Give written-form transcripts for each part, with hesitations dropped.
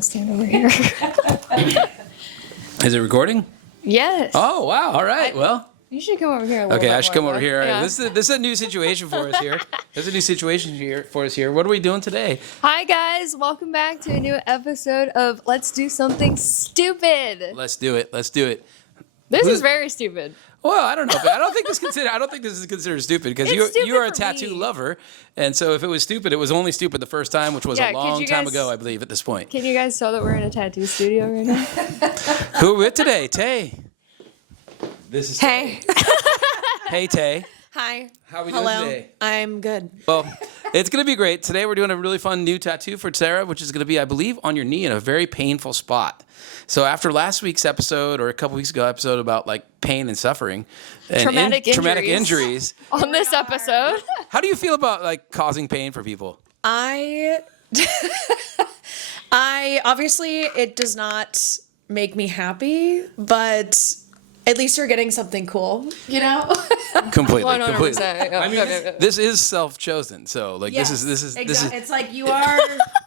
I'll stand over here. Is it recording? Yes. Oh, wow. All right. Well. You should come over here a little Okay, bit I should come more, over though. here. Yeah. This is a new situation for us here. There's a new situation here for us here. What are we doing today? Hi, guys. Welcome back to a new episode of Let's Do Something Stupid. Let's do it. Let's do it. This Who's- is very stupid. Well, I don't know. I don't think this is considered stupid because It's stupid you are a for tattoo me. lover, and so if it was stupid, it was only stupid the first time, which was Yeah, a could long you time guys- ago, I believe, at this point. Can you guys tell that we're in a tattoo studio right now? Who are we with today? Tay. This is Hey. Hey, Tay. Hi. How are we doing Hello. today? I'm good. Well, it's going to be great. Today we're doing a really fun new tattoo for Sarah, which is going to be, I believe, on your knee in a very painful spot. So after last week's episode or a couple weeks ago episode about like pain and suffering and Traumatic injuries, On this episode. how do you feel about like causing pain for people? I obviously it does not make me happy, but at least you're getting something cool, you know? Completely. 100%. Yeah. I mean, this is self-chosen. So like this is exactly. It's like you are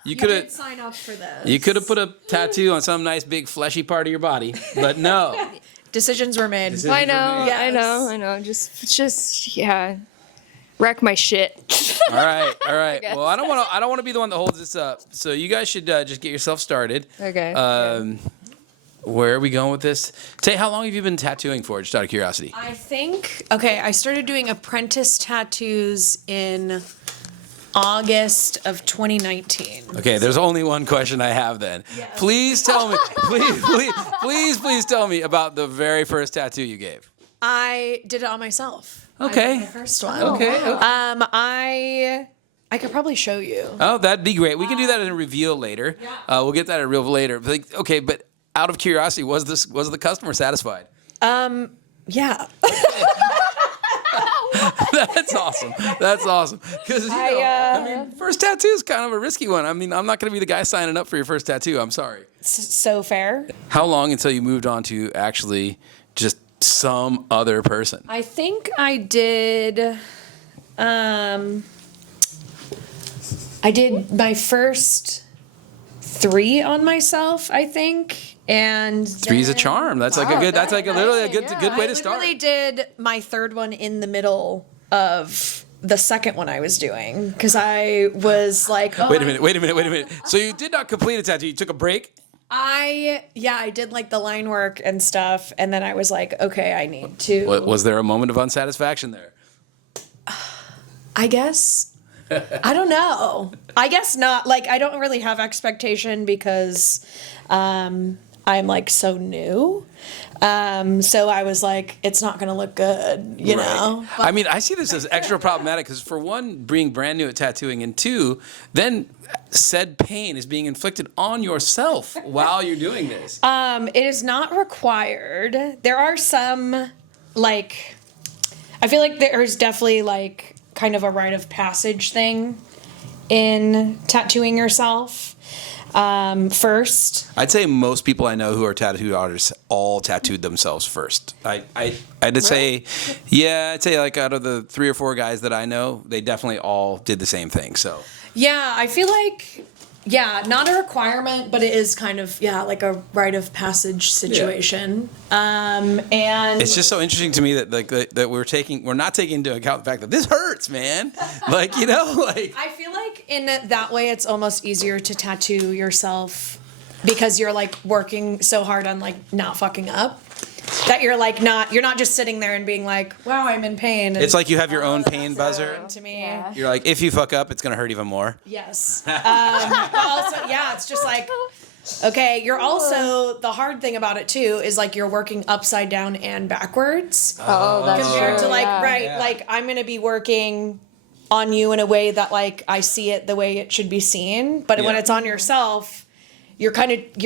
you coulda- did sign up for this. you could have put a tattoo on some nice big fleshy part of your body, but no. Decisions were made. I know, Yes. I know. Just, yeah. Wreck my shit. All right. guess. Well, I don't want to be the one that holds this up. So you guys should just get yourself started. Okay. Where are we going with this? Tay, how long have you been tattooing for? Just out of curiosity. I started doing apprentice tattoos in August of 2019. Okay, there's only one question I have then. Yes. Please tell me, please tell me about the very first tattoo you gave. I did it on myself. Okay. I did my first one. Okay. I could probably show you. Oh, that'd be great. We can do that in a reveal later. We'll get that in a reveal later. Like, okay, but out of curiosity, was the customer satisfied? Yeah. That's awesome. That's awesome. Because first tattoo is kind of a risky one. I mean, I'm not going to be the guy signing up for your first tattoo. I'm sorry. So fair. How long until you moved on to actually just some other person? I think I did. I did my first 3 on myself, I think, and Three's a charm. That's like a good. That's like literally a good way to start. I literally did my 3rd one in the middle of the 2nd one I was doing because I was like, oh, Wait a minute. So you did not complete a tattoo. You took a break. I did like the line work and stuff, and then I was like, okay, I need to. Was there a moment of unsatisfaction there? I guess. I don't know. I guess not. Like, I don't really have expectation because I'm like so new. So I was like, it's not going to look good, you know? I mean, I see this as extra problematic because for one, being brand new at tattooing, and 2, then said pain is being inflicted on yourself while you're doing this. It is not required. There are some, like, I feel like there's definitely like kind of a rite of passage thing in tattooing yourself first. I'd say most people I know who are tattoo artists all tattooed themselves first. I'd say, I'd say like out of the 3 or 4 guys that I know, they definitely all did the same thing. So Yeah, I feel like, not a requirement, but it is kind of, like a rite of passage situation. And it's just so interesting to me that like that we're not taking into account the fact that this hurts, man. Like, you know, like I feel like in that way, it's almost easier to tattoo yourself because you're like working so hard on like not fucking up that you're not just sitting there and being like, wow, I'm in pain. And, it's like you have your own pain buzzer. to me. Yeah. You're like, if you fuck up, it's gonna hurt even more. Yes. But also, it's just like, okay, you're also, the hard thing about it too is like you're working upside down and backwards. Oh, that's Compared true. to like, yeah. like I'm going to be working on you in a way that like I see it the way it should be seen. But when Yeah. it's on yourself, you're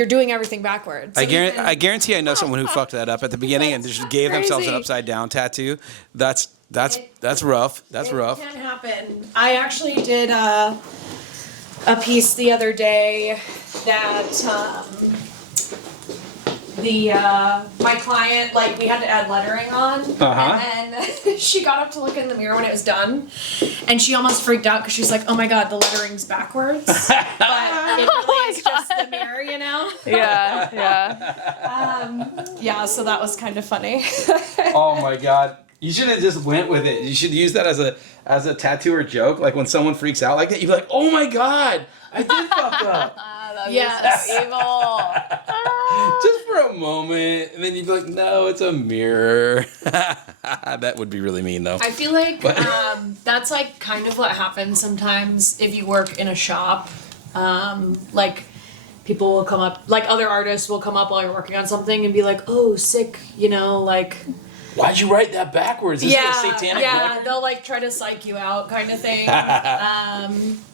doing everything backwards. I guarantee I know someone who fucked that up at the beginning and just gave themselves an crazy. upside down tattoo. That's rough. That's rough. It can happen. I actually did a piece the other day that the my client, like, we had to add lettering on, and then she got up to look in the mirror when it was done, and she almost freaked out because she's like, oh my god, the lettering's backwards, but it really is just the mirror, you know. Yeah, so that was kind of funny. Oh my god. You should have just went with it. You should use that as a tattooer joke. Like when someone freaks out like that, you'd be like, oh my god, I did fuck up. Yes. So evil. Just for a moment. And then you'd be like, no, it's a mirror. That would be really mean though. I feel like that's like kind of what happens sometimes if you work in a shop. Like people will come up, like other artists will come up while you're working on something and be like, oh, sick, you know, like. Why'd you write that backwards? Is it a satanic record? They'll like try to psych you out kind of thing.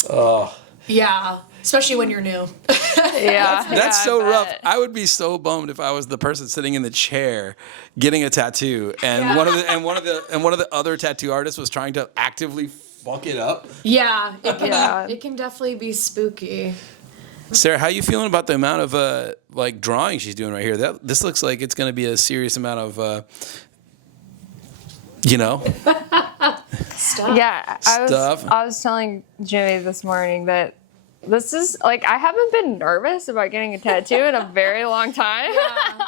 Oh. Yeah, especially when you're new. That's so rough. I would be so bummed if I was the person sitting in the chair getting a tattoo, and one of the other tattoo artists was trying to actively fuck it up. Yeah, it can definitely be spooky. Sarah, how you feeling about the amount of like drawing she's doing right here? This looks like it's going to be a serious amount of Stuff. Yeah, I was telling Jimmy this morning that this is like I haven't been nervous about getting a tattoo in a very long time. Yeah.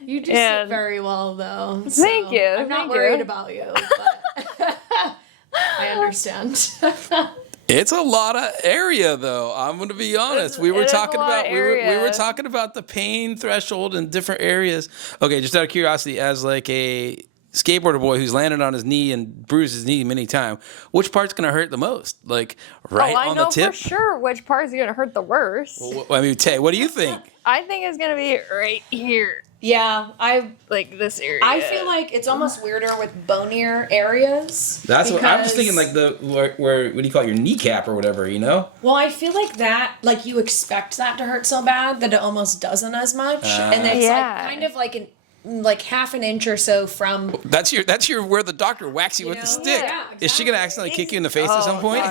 You do sit very well though. Thank you. I'm not worried about you, but I understand. It's a lot of area, though. I'm going to be honest. We were talking about the pain threshold in different areas. Okay, just out of curiosity, as like a skateboarder boy who's landed on his knee and bruised his knee many times, which part's going to hurt the most? Like right on the tip? I know for sure which part's going to hurt the worst. Well, I mean, Tay, what do you think? I think it's going to be right here. Yeah, like this area. I feel like it's almost weirder with bonier areas. That's what I was thinking. Like where what do you call it, your kneecap or whatever, you know? Well, I feel like that, like you expect that to hurt so bad that it almost doesn't as much, and it's like kind of like half an inch or so from. That's your where the doctor whacks you with the stick. Yeah, exactly. Is she gonna accidentally kick you in the face at some point?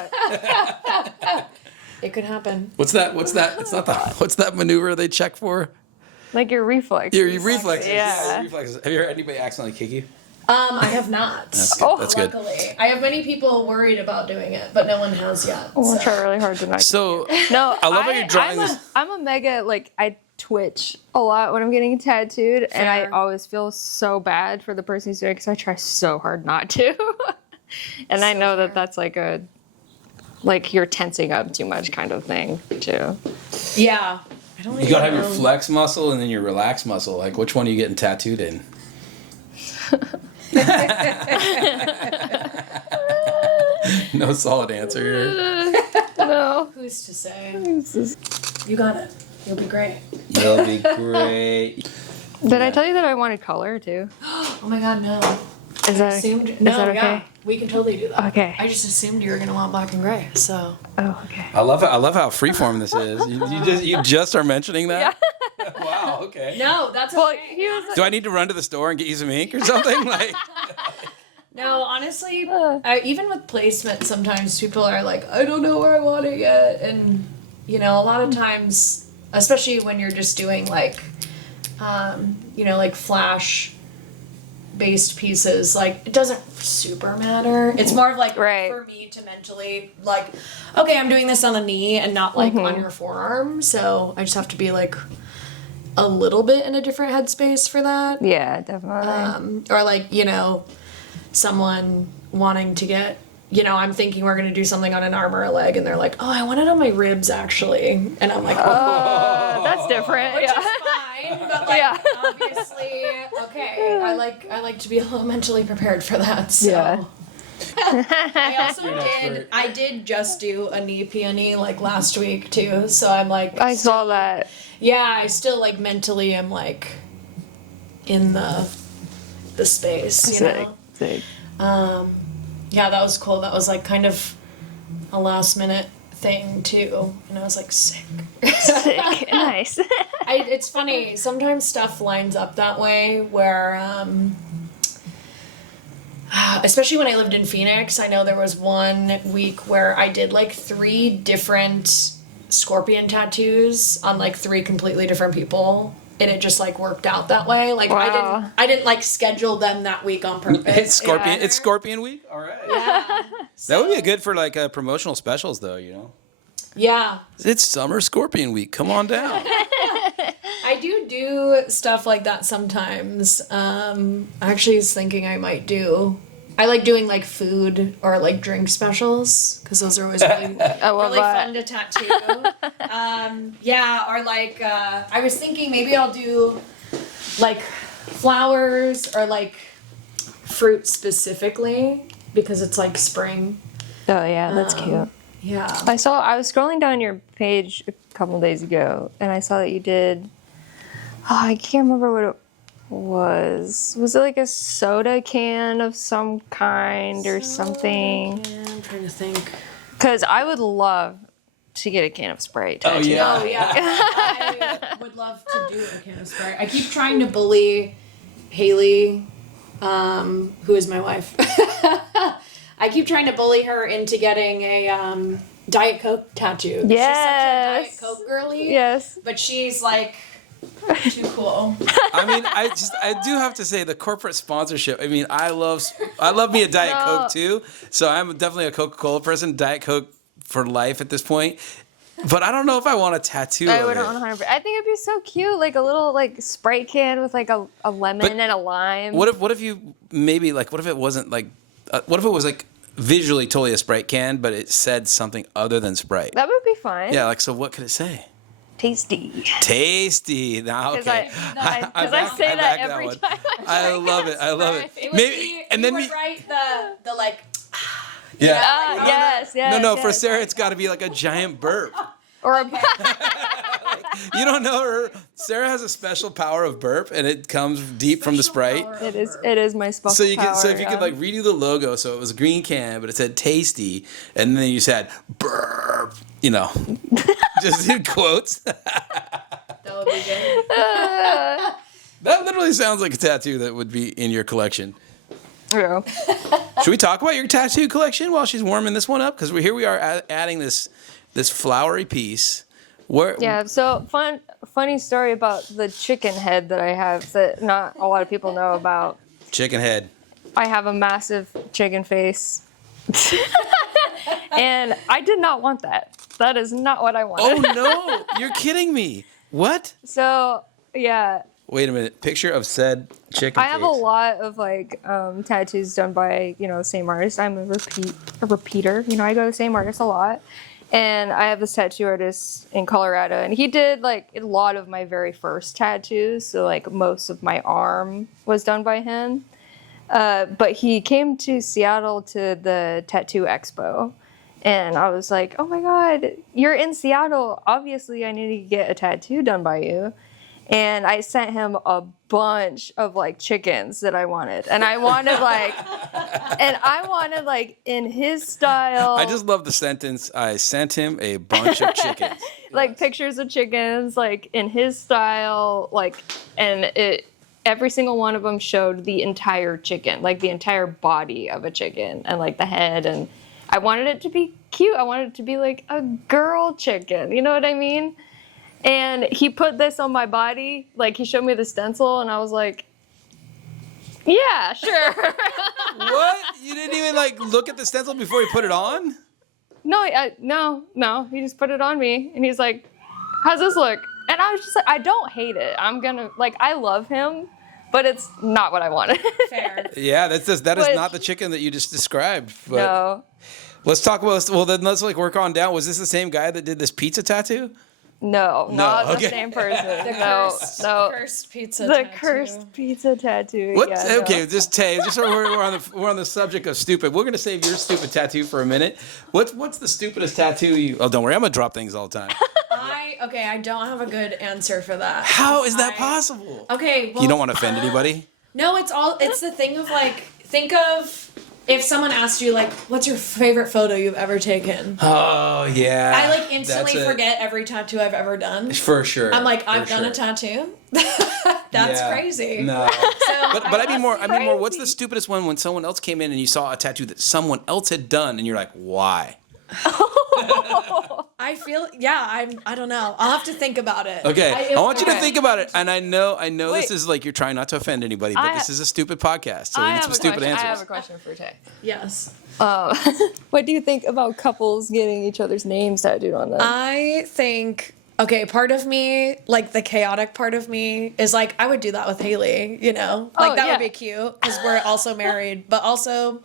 It could happen. What's that? It's not the. What's that maneuver they check for? Like your reflexes. Your reflexes. Yeah. Reflexes. Have you heard anybody accidentally kick you? I have not. That's good. That's good. Luckily, I have many people worried about doing it, but no one has yet. I'm gonna try really hard to not. So no, I love how you're drawing this. I'm a mega I twitch a lot when I'm getting tattooed, and I always feel so bad for the person who's doing it because I try so hard not to. And I know that that's like you're tensing up too much kind of thing too. Yeah. You gotta have your flex muscle and then your relax muscle. Like, which one are you getting tattooed in? No solid answer here. No. Who's to say? You got it. You'll be great. You'll be great. Did I tell you that I wanted color too? Oh my god, no. Is that okay? Yeah, we can totally do that. Okay. I just assumed you were gonna want black and gray, so. Oh, okay. I love how freeform this is. You just are mentioning that? Yeah. Wow, okay. No, that's okay. Do I need to run to the store and get you some ink or something? Like. No, honestly, even with placement, sometimes people are like, I don't know where I want it yet. And, a lot of times, especially when you're just doing like flash based pieces, like it doesn't super matter. It's more of like for me to mentally like, okay, I'm doing this on the knee and not like on your forearm. So I just have to be like a little bit in a different headspace for that. Yeah, definitely. Or like, someone wanting to get, I'm thinking we're going to do something on an arm or a leg, and they're like, oh, I want it on my ribs, actually. And I'm like, oh. That's different. Which is fine, but like, obviously, okay. I like to be a little mentally prepared for that, so. Yeah. I did just do a knee peony like last week too, so I'm like. I saw that. Yeah, I still like mentally am like in the space, Sick. Yeah, that was cool. That was like kind of a last minute thing too, and I was like sick. Sick. Nice. It's funny. Sometimes stuff lines up that way where, especially when I lived in Phoenix, I know there was one week where I did like 3 different scorpion tattoos on like 3 completely different people. and it just like worked out that way. Like Wow. I didn't like schedule them that week on purpose. It's Scorpion. Yeah. It's Scorpion week. All right. Yeah. That would be good for like promotional specials, though. You know, Yeah. it's summer Scorpion week. Come on down. I do stuff like that sometimes. I actually was thinking I might do. I like doing like food or like drink specials because those are always really, I love really that. fun to tattoo. Yeah, or like I was thinking maybe I'll do like flowers or like fruit specifically because it's like spring. Oh yeah, that's cute. Yeah. I was scrolling down your page a couple days ago, and I saw that you did. Oh, I can't remember what it was. Was it like a soda can of some kind or something? Yeah, I'm trying to think. Because I would love to get a can of Sprite. Oh yeah. Oh yeah, I would love to do a can of Sprite. I keep trying to bully Haley, who is my wife. I keep trying to bully her into getting a Diet Coke tattoo. Yes. She's such a Diet Coke girly. Yes. But she's like too cool. I mean, I do have to say the corporate sponsorship. I mean, I love me a Diet No. Coke too. So I'm definitely a Coca-Cola person. Diet Coke for life at this point. But I don't know if I want a tattoo I of would it. 100%. I think it'd be so cute, like a little like Sprite can with like a lemon But and a lime. What if you maybe like what if it wasn't like what if it was like visually totally a Sprite can, but it said something other than Sprite? That would be fine. Yeah, like so. What could it say? Tasty. Tasty. Now, Because okay. I say that back every one. time. I love it. I love it. It would Maybe be, and you then would write the like. yeah. Yes, yes. No, for yes. Sarah, it's got to be like a giant burp. Or a You don't know her. Sarah has a special power of burp, and it comes deep from the Sprite. It is my special So you power, could, so if you yeah. could like redo the logo, so it was a green can, but it said tasty, and then you said burp. You know, just in quotes. That would be good. That literally sounds like a tattoo that would be in your collection. Yeah. Should we talk about your tattoo collection while she's warming this one up? Because we are adding this flowery piece. Yeah, so funny story about the chicken head that I have that not a lot of people know about. Chicken head. I have a massive chicken face. And I did not want that. That is not what I Oh wanted. no! You're kidding me. What? So, yeah, Wait a minute. Picture of said chicken. I have a face. lot of like tattoos done by, same artist. I'm a repeater. I go to the same artist a lot. And I have this tattoo artist in Colorado, and he did like a lot of my very first tattoos. So like most of my arm was done by him. But he came to Seattle to the tattoo expo, and I was like, "Oh my God, you're in Seattle! Obviously, I need to get a tattoo done by you." And I sent him a bunch of like chickens that I wanted, and I wanted like in his style. I just love the sentence. I sent him a bunch of chickens. Like pictures of chickens, like in his style, like, and every single one of them showed the entire chicken, like the entire body of a chicken, and like the head, and I wanted it to be cute. I wanted it to be like a girl chicken. You know what I mean? And he put this on my body, like he showed me the stencil, and I was like, yeah, sure. What? You didn't even like look at the stencil before you put it on? No, he just put it on me, and he's like, how's this look? And I was just like, I don't hate it. I love him, but it's not what I wanted. Fair. Yeah, that is But- not the chicken that you just described. But No. let's talk about. Well, then let's like work on down. Was this the same guy that did this pizza tattoo? No, not okay. the same person. Cursed, no. cursed pizza. The tattoo. cursed pizza tattoo. What? Yeah, no. Okay, just so we're on the subject of stupid. We're gonna save your stupid tattoo for a minute. What's the stupidest tattoo you? Oh, don't worry, I'm gonna drop things all the time. I don't have a good answer for that. How is that possible? Okay, well, You don't want to offend anybody? No, it's the thing of like, think of if someone asked you like, what's your favorite photo you've ever taken? Oh yeah. I like instantly That's it. forget every tattoo I've ever done. For sure. I'm like, I've For done a sure. tattoo. That's Yeah. crazy. No. So, But I mean more. What's the crazy. stupidest one when someone else came in and you saw a tattoo that someone else had done and you're like, why? I feel, I don't know. I'll have to think about it. Okay, I want you to okay. think about it, and I know Wait. this is like you're trying not to offend anybody, but this is a stupid podcast, so we need some stupid I have answers. a question for Tay. Yes. What do you think about couples getting each other's names tattooed on them? I think, okay, part of me, like the chaotic part of me, is like, I would do that with Haley, you know? Like, Oh, that yeah. would be cute because we're also married. But also,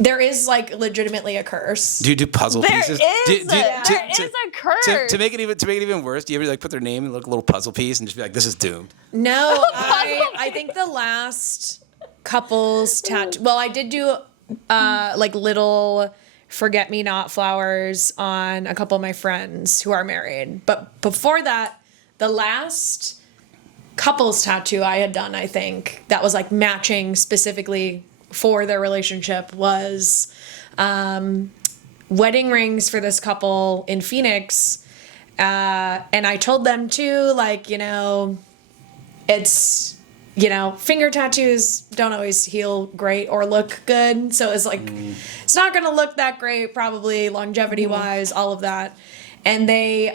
there is like legitimately a curse. Do you do puzzle There pieces? is Do- a- there is a curse. To make it even worse, do you ever like put their name in like a little puzzle piece and just be like, "This is doomed"? No, I think the last couples tattoo. Well, I did do like little forget-me-not flowers on a couple of my friends who are married. But before that, the last couples tattoo I had done, I think that was like matching specifically for their relationship, was wedding rings for this couple in Phoenix. And I told them too, like, you know, it's, you know, finger tattoos don't always heal great or look good. So it's like, it's not going to look that great, probably longevity wise, all of that. And they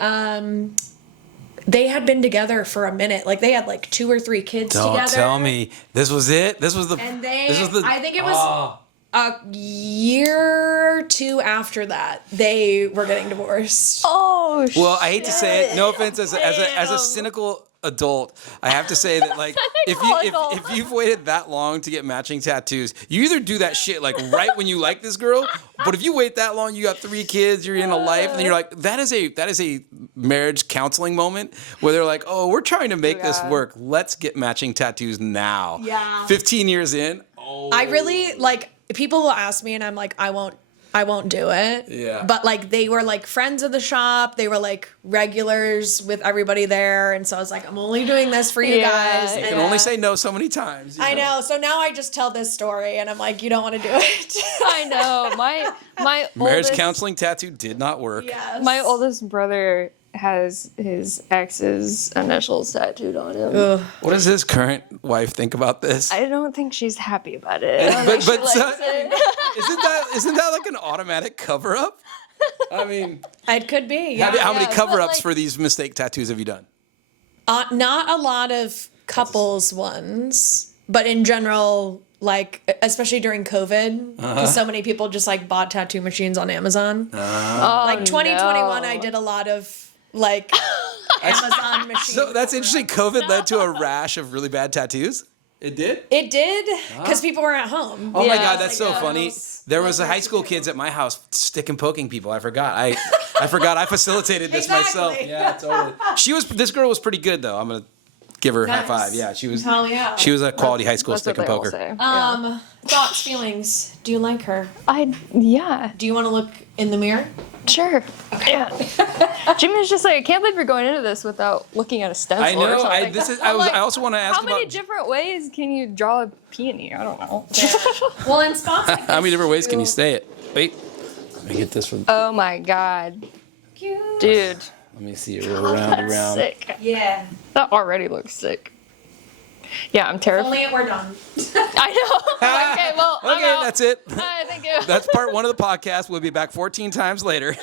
had been together for a minute. Like they had like 2 or 3 kids Don't together. tell me this was it. This was the. And I I think it was a year or 2 after that, they were getting divorced. Oh, shit. Well, I hate to say it. No offense, as a Damn. cynical adult, I have to say that like if you've waited that long to get matching tattoos, you either do that shit like right when you like this girl, but if you wait that long, you got 3 kids, you're in a life, and then you're like, that is a marriage counseling moment where they're like, oh, we're trying to make this work. Let's get matching tattoos now. Yeah. 15 years in. Oh. I really like, people will ask me and I'm like, I won't do it. Yeah. But like they were like friends of the shop. They were like regulars with everybody there. And so I was like, I'm only doing this for you Yeah. guys. You And can only say no so many times. you I know. So now I just tell this story and I'm like, you don't want to do it. I know. My Marriage oldest, counseling tattoo did not work. Yes. my oldest brother has his ex's initials tattooed on him. Ugh. What does his current wife think about this? I don't think she's happy about it. I don't think But she so- likes it. Isn't that like an automatic cover up? I mean, It could be. Yeah. how many yeah, cover but, ups like- for these mistake tattoos have you done? Not a lot of couples ones, but in general, like especially during COVID, because so many people just like bought tattoo machines on Amazon. Oh, Like 2021, no. I did a lot of like Amazon machines. So that's interesting. COVID led to a rash of really bad tattoos. It did? It did, because people were at home. Oh my Yeah. God, that's so Like, funny. There was a high school kids at my house stick and poking people. I forgot. I forgot. I facilitated this myself. Exactly. Yeah, totally. This girl was pretty good though. I'm gonna give her a high Nice. five. Yeah, she was. Hell yeah. She was a quality high school That's stick what and they all poker. say. Thoughts, feelings. Do you like her? Yeah, Do you want to look in the mirror? sure. Yeah. Jimmy's just like, I can't believe you're going into this without looking at a stencil. I Or know. something. I I'm like, also want to ask how many about different ways can you draw a peony? I don't know. Well, in spots like how many this, different ways can you too. say it. Wait, let me get this from. Oh my god, Cute. dude, Let me see it roll around and around. sick. Yeah. That already looks sick. Yeah, I'm terrified. Only we're done. I know. Okay, well, I'm Okay, out. that's it. Thank you. That's part 1 of the podcast. We'll be back 14 times later.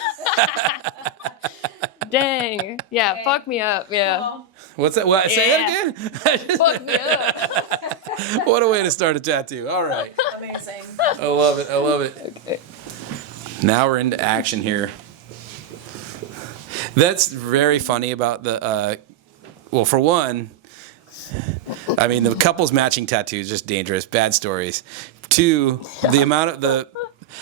Dang. Yeah, fuck me up. Yeah. What's that? What? Say Yeah. that again. Fuck me up. What a way to start a tattoo. All right. Amazing. I love it. I love it. Okay. Now we're into action here. That's very funny about the. Well, for one, I mean the couples matching tattoos just dangerous. Bad stories. 2, the amount of the.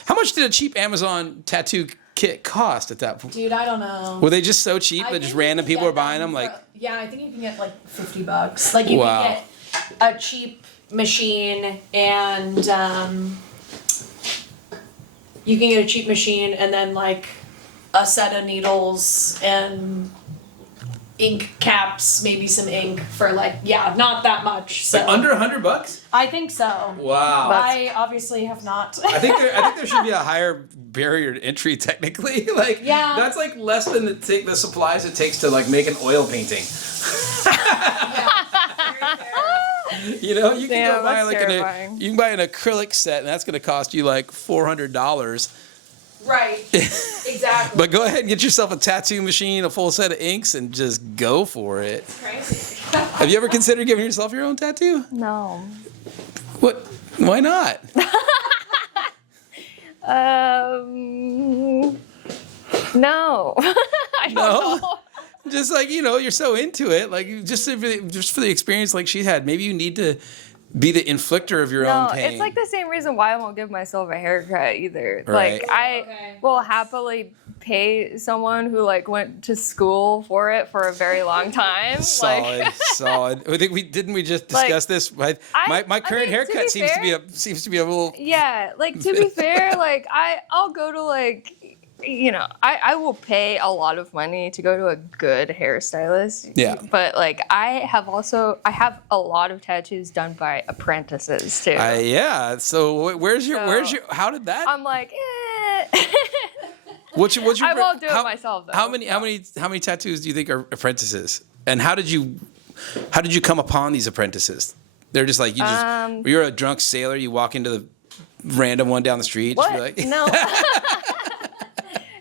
How much did a cheap Amazon tattoo kit cost at that point? Dude, I don't know. Were they just so cheap that just think random you can people were get buying them? Like, yeah, I think you can get like $50. Like you Wow. can get a cheap machine and you can get a cheap machine and then like a set of needles and ink caps, maybe some ink for like, yeah, not that much. So under $100? I think so. Wow. I obviously have not. I think there should be a higher barrier to entry technically. Like Yeah. that's like less than the supplies it takes to like make an oil painting. You know, you can Damn, go buy that's like terrifying. you can buy an acrylic set, and that's going to cost you like $400. Right. Exactly. But go ahead and get yourself a tattoo machine, a full set of inks, and just go for it. Crazy. Have you ever considered giving yourself your own tattoo? No. What? Why not? No. I don't No? know. Just like, you know, you're so into it, like just for the experience like she had. Maybe you need to be the inflictor of your own No, pain. it's like the same reason why I won't give myself a haircut either. Right. Like I Okay. will happily pay someone who like went to school for it for a very long time. Solid, Like, solid. I think we just Like, discuss this. My I current mean, to haircut be seems fair- to be a little. yeah, like to be fair, like I'll go to like, you know, I will pay a lot of money to go to a good hairstylist. Yeah. But like I have a lot of tattoos done by apprentices too. Yeah. So where's your So- how did that? I'm like, eh. What's your I won't do it myself, though. How many tattoos do you think are apprentices? And how did you come upon these apprentices? They're just like you're a drunk sailor. You walk into the random one down the street. What? Just be like, No.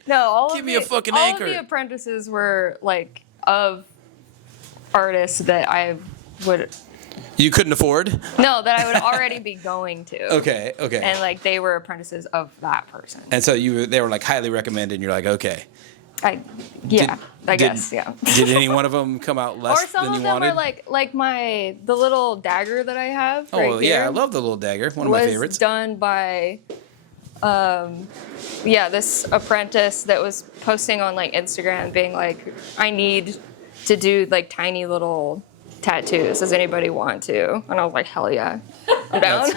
No, Give me a fucking all anchor. of the apprentices were like of artists that I would you couldn't afford. that I would already be going to. Okay. And like they were apprentices of that person. And so they were like highly recommended. And you're like, okay. I guess, yeah. Did any one of them come out less Or some than of you them wanted? are like the little dagger that I have. Oh right well, here yeah, I love the little dagger. One of was my favorites. done by this apprentice that was posting on like Instagram being like, I need to do like tiny little tattoos. Does anybody want to? And I was like, hell yeah, I'm down.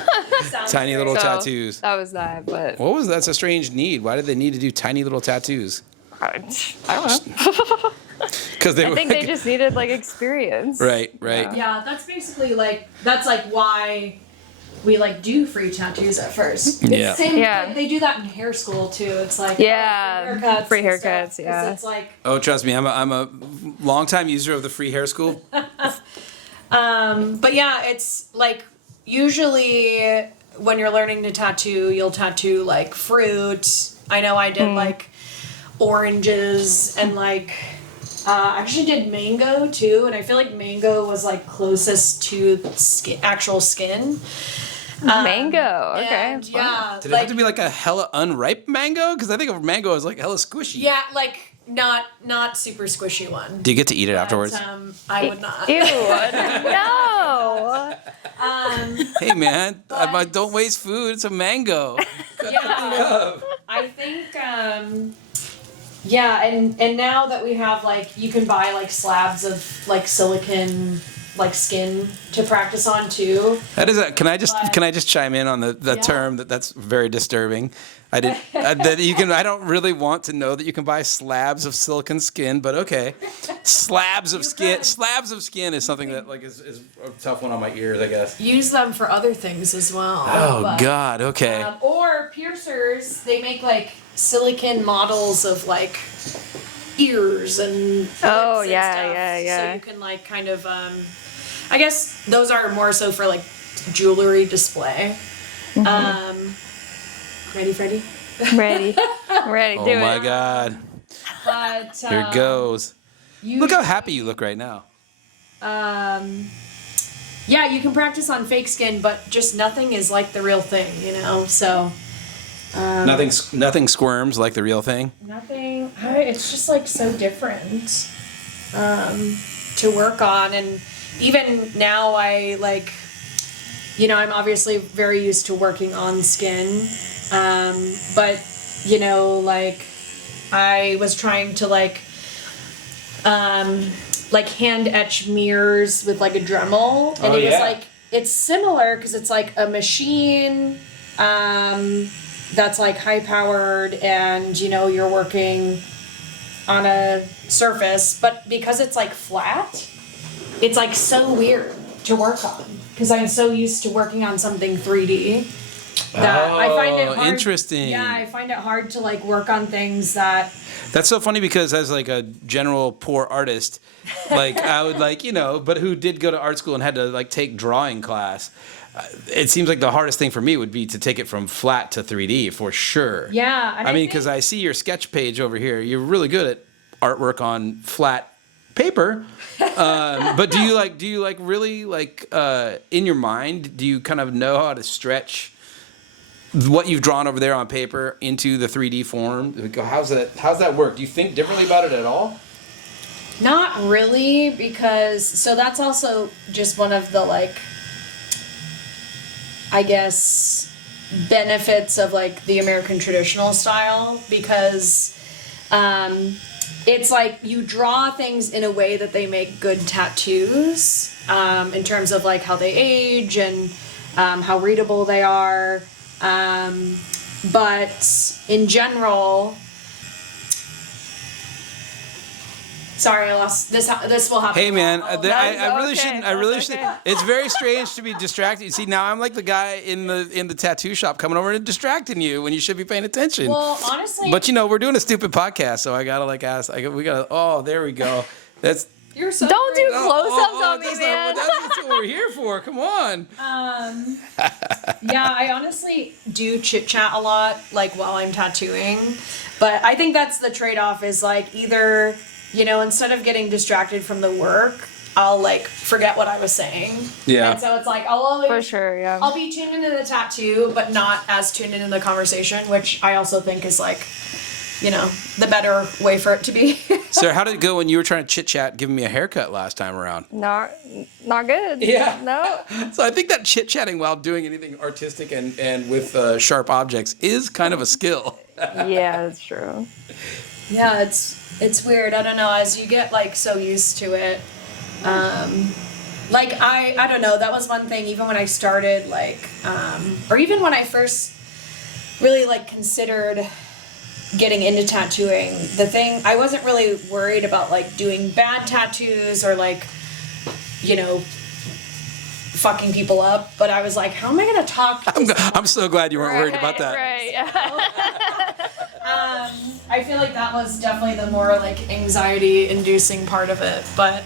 Tiny little So, tattoos. That was that, but What was that's a strange need? Why did they need to do tiny little tattoos? I don't know. Because they I were think they just needed like experience. right. Yeah, that's basically like why we like do free tattoos at first. It's Yeah. the same, Yeah. like, they do that in hair school too. It's like Yeah, free and stuff, haircuts, 'cause yeah. It's like Oh, trust me, I'm a longtime user of the free hair school. but yeah, it's like usually when you're learning to tattoo, you'll tattoo like fruit. I know I did like oranges and like I actually did mango too, and I feel like mango was like closest to actual skin. Mango. Okay. And, fun. yeah, Did it like have to be like a hella unripe mango? Because I think of mango as like hella squishy. yeah, like not super squishy one. Do you get to eat it But, afterwards? I would not. Ew. No. Hey man, don't waste food. It's a mango. Yeah. I think yeah, and now that we have like you can buy like slabs of like silicone like skin to practice on too. That is. Can I But- just chime in on the Yeah. term that's very disturbing. I did that you can. I don't really want to know that you can buy slabs of silicon skin, but okay, slabs of skin. could. Slabs of skin is something that like is a tough one on my ears, I guess. Use them for other things as well. Oh but, God. Okay. Or piercers, they make like silicone models of like ears and lips Oh, and yeah, stuff. yeah, yeah. So you can like kind of I guess those are more so for like jewelry display. Ready, Freddie? Ready. Ready. Oh Do my it. God. But Here it goes. Look how happy you look right now. Yeah, you can practice on fake skin, but just nothing is like the real thing, you know. So Nothing squirms like the real thing. nothing. It's just like so different to work on, and even now I like, you know, I'm obviously very used to working on skin, but you know, like I was trying to like hand etch mirrors with like a Dremel, and Oh, it was yeah. like it's similar because it's like a machine that's like high powered, and you know you're working on a surface, but because it's like flat, it's like so weird to work on because I'm so used to working on something 3D. that I find it hard. Interesting. Yeah, I find it hard to like work on things that. That's so funny because as like a general poor artist, like I would like, but who did go to art school and had to like take drawing class. It seems like the hardest thing for me would be to take it from flat to 3D for sure. Yeah. I mean, because I see your sketch page over here. You're really good at artwork on flat paper. But do you really in your mind, do you kind of know how to stretch what you've drawn over there on paper into the 3D form? How's that work? Do you think differently about it at all? Not really, because so that's also just one of the like, I guess, benefits of like the American traditional style, because it's like you draw things in a way that they make good tattoos, in terms of like how they age and how readable they are. But in general, sorry, I lost this. This will happen. Hey man, I really okay. shouldn't. Okay. It's very strange to be distracted. See, now I'm like the guy in the tattoo shop coming over and distracting you when you should be paying attention. Well, honestly, But we're doing a stupid podcast, so I gotta like ask. We gotta. Oh, there we go. That's. you're so Don't do great. close-ups on me, that's man. that's what we're here for. Come on. Yeah, I honestly do chit chat a lot, like while I'm tattooing. But I think that's the trade-off. Is like either, instead of getting distracted from the work, I'll like forget what I was saying. Yeah. And so it's like I'll always For sure, yeah. I'll be tuned into the tattoo, but not as tuned into the conversation, which I also think is like, the better way for it to be. Sarah, how did it go when you were trying to chit chat, giving me a haircut last time around? Not good. Yeah. No. So I think that chit chatting while doing anything artistic and with sharp objects is kind of a skill. Yeah, that's true. Yeah, it's weird. I don't know. As you get like so used to it, like I don't know. That was one thing. Even when I started, like, or even when I first really like considered getting into tattooing, the thing I wasn't really worried about like doing bad tattoos or like, fucking people up. But I was like, how am I gonna talk? I'm so glad you weren't worried about that. Right. Yeah. I feel like that was definitely the more like anxiety-inducing part of it, but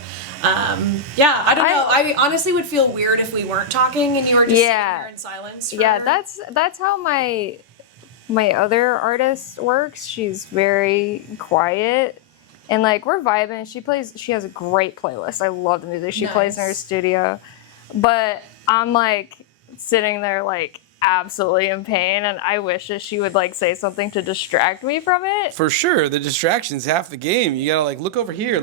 yeah, I don't know. I honestly would feel weird if we weren't talking and you were just sitting here in silence. Yeah, that's how my other artist works. She's very quiet, and like we're vibing. She has a great playlist. I love the music she plays in her studio, but I'm like sitting there like absolutely in pain, and I wish that she would like say something to distract me from it. For sure, the distraction's half the game. You gotta like look over here.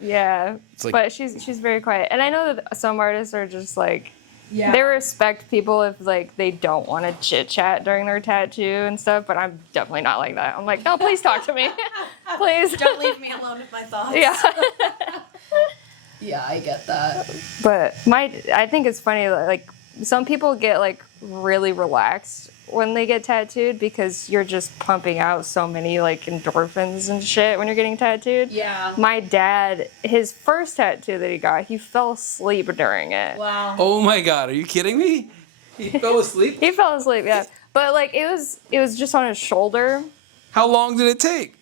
Yeah, like, but she's very quiet, and I know that some artists are just like, they respect people if like they don't want to chit chat during their tattoo and stuff. But I'm definitely not like that. I'm like, no, please talk to me, please. Don't leave me alone with my thoughts. Yeah. Yeah, I get that. But I think it's funny, like some people get like really relaxed when they get tattooed because you're just pumping out so many like endorphins and shit when you're getting tattooed. Yeah. My dad, his first tattoo that he got, he fell asleep during it. Wow. oh my God, are you kidding me? He fell asleep? He fell asleep, yeah. But like it was just on his shoulder. How long did it take?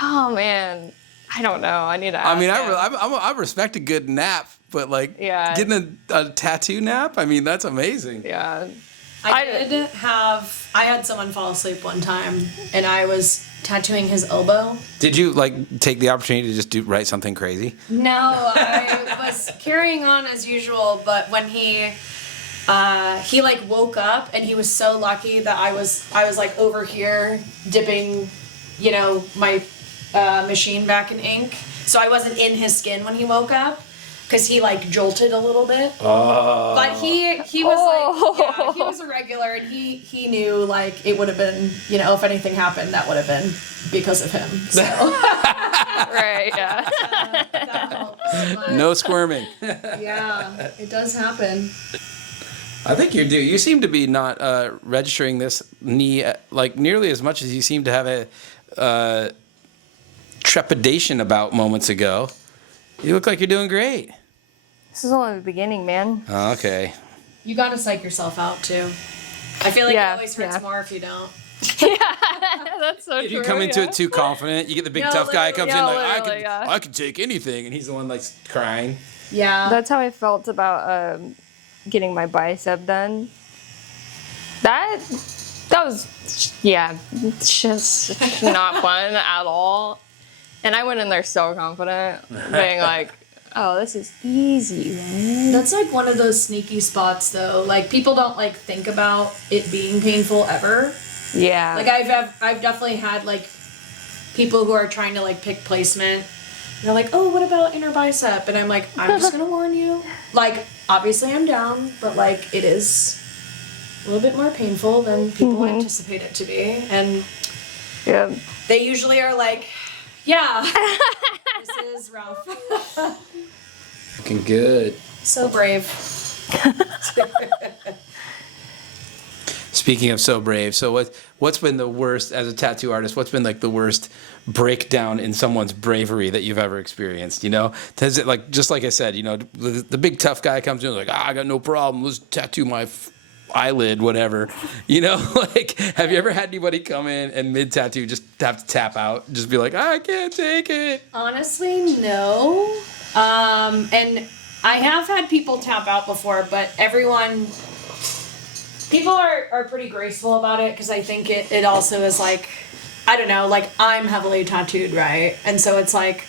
Oh man, I don't know. I need to ask I mean, him. I respect a good nap, but like getting a tattoo nap, I mean, that's amazing. Yeah. I had someone fall asleep one time, and I was tattooing his elbow. Did you like take the opportunity to just write something crazy? No, I was carrying on as usual, but when he like woke up, and he was so lucky that I was like over here dipping, my machine back in ink, so I wasn't in his skin when he woke up. Because he like jolted a little bit, but he was like, he was a regular, and he knew like it would have been, if anything happened, that would have been because of him. So Right, yeah. that helps. But, No squirming. yeah, it does happen. I think you do. You seem to be not registering this knee like nearly as much as you seem to have a trepidation about moments ago. You look like you're doing great. This is only the beginning, man. Oh, okay. You gotta psych yourself out too. I feel like Yeah, it always hurts yeah. more if you don't. That's so If true. you come into yeah. it too confident, you get the big No, tough guy literally. comes Yeah, in like literally, yeah. I can take anything, and he's the one like crying. Yeah. That's how I felt about getting my bicep done. That was just not fun at all. And I went in there so confident, being like, "Oh, this is easy." Man. That's like one of those sneaky spots though. Like people don't like think about it being painful ever. Yeah. Like I've definitely had like people who are trying to like pick placement. They're like, "Oh, what about inner bicep?" And I'm like, "I'm just gonna warn you. Like, obviously I'm down, but like it is a little bit more painful than people anticipate it to be." And yeah. they usually are like, "Yeah, this is rough." Looking good. So brave. Speaking of so brave, so what's been the worst as a tattoo artist? What's been like the worst breakdown in someone's bravery that you've ever experienced? You know, does it like just like I said, you know, the big tough guy comes in like, I got no problem, let's tattoo my eyelid, whatever. You know, like have you ever had anybody come in and mid tattoo just have to tap out, just be like, I can't take it? Honestly, no. And I have had people tap out before, but people are pretty graceful about it because I think it also is like, I don't know, like I'm heavily tattooed, right? And so it's like,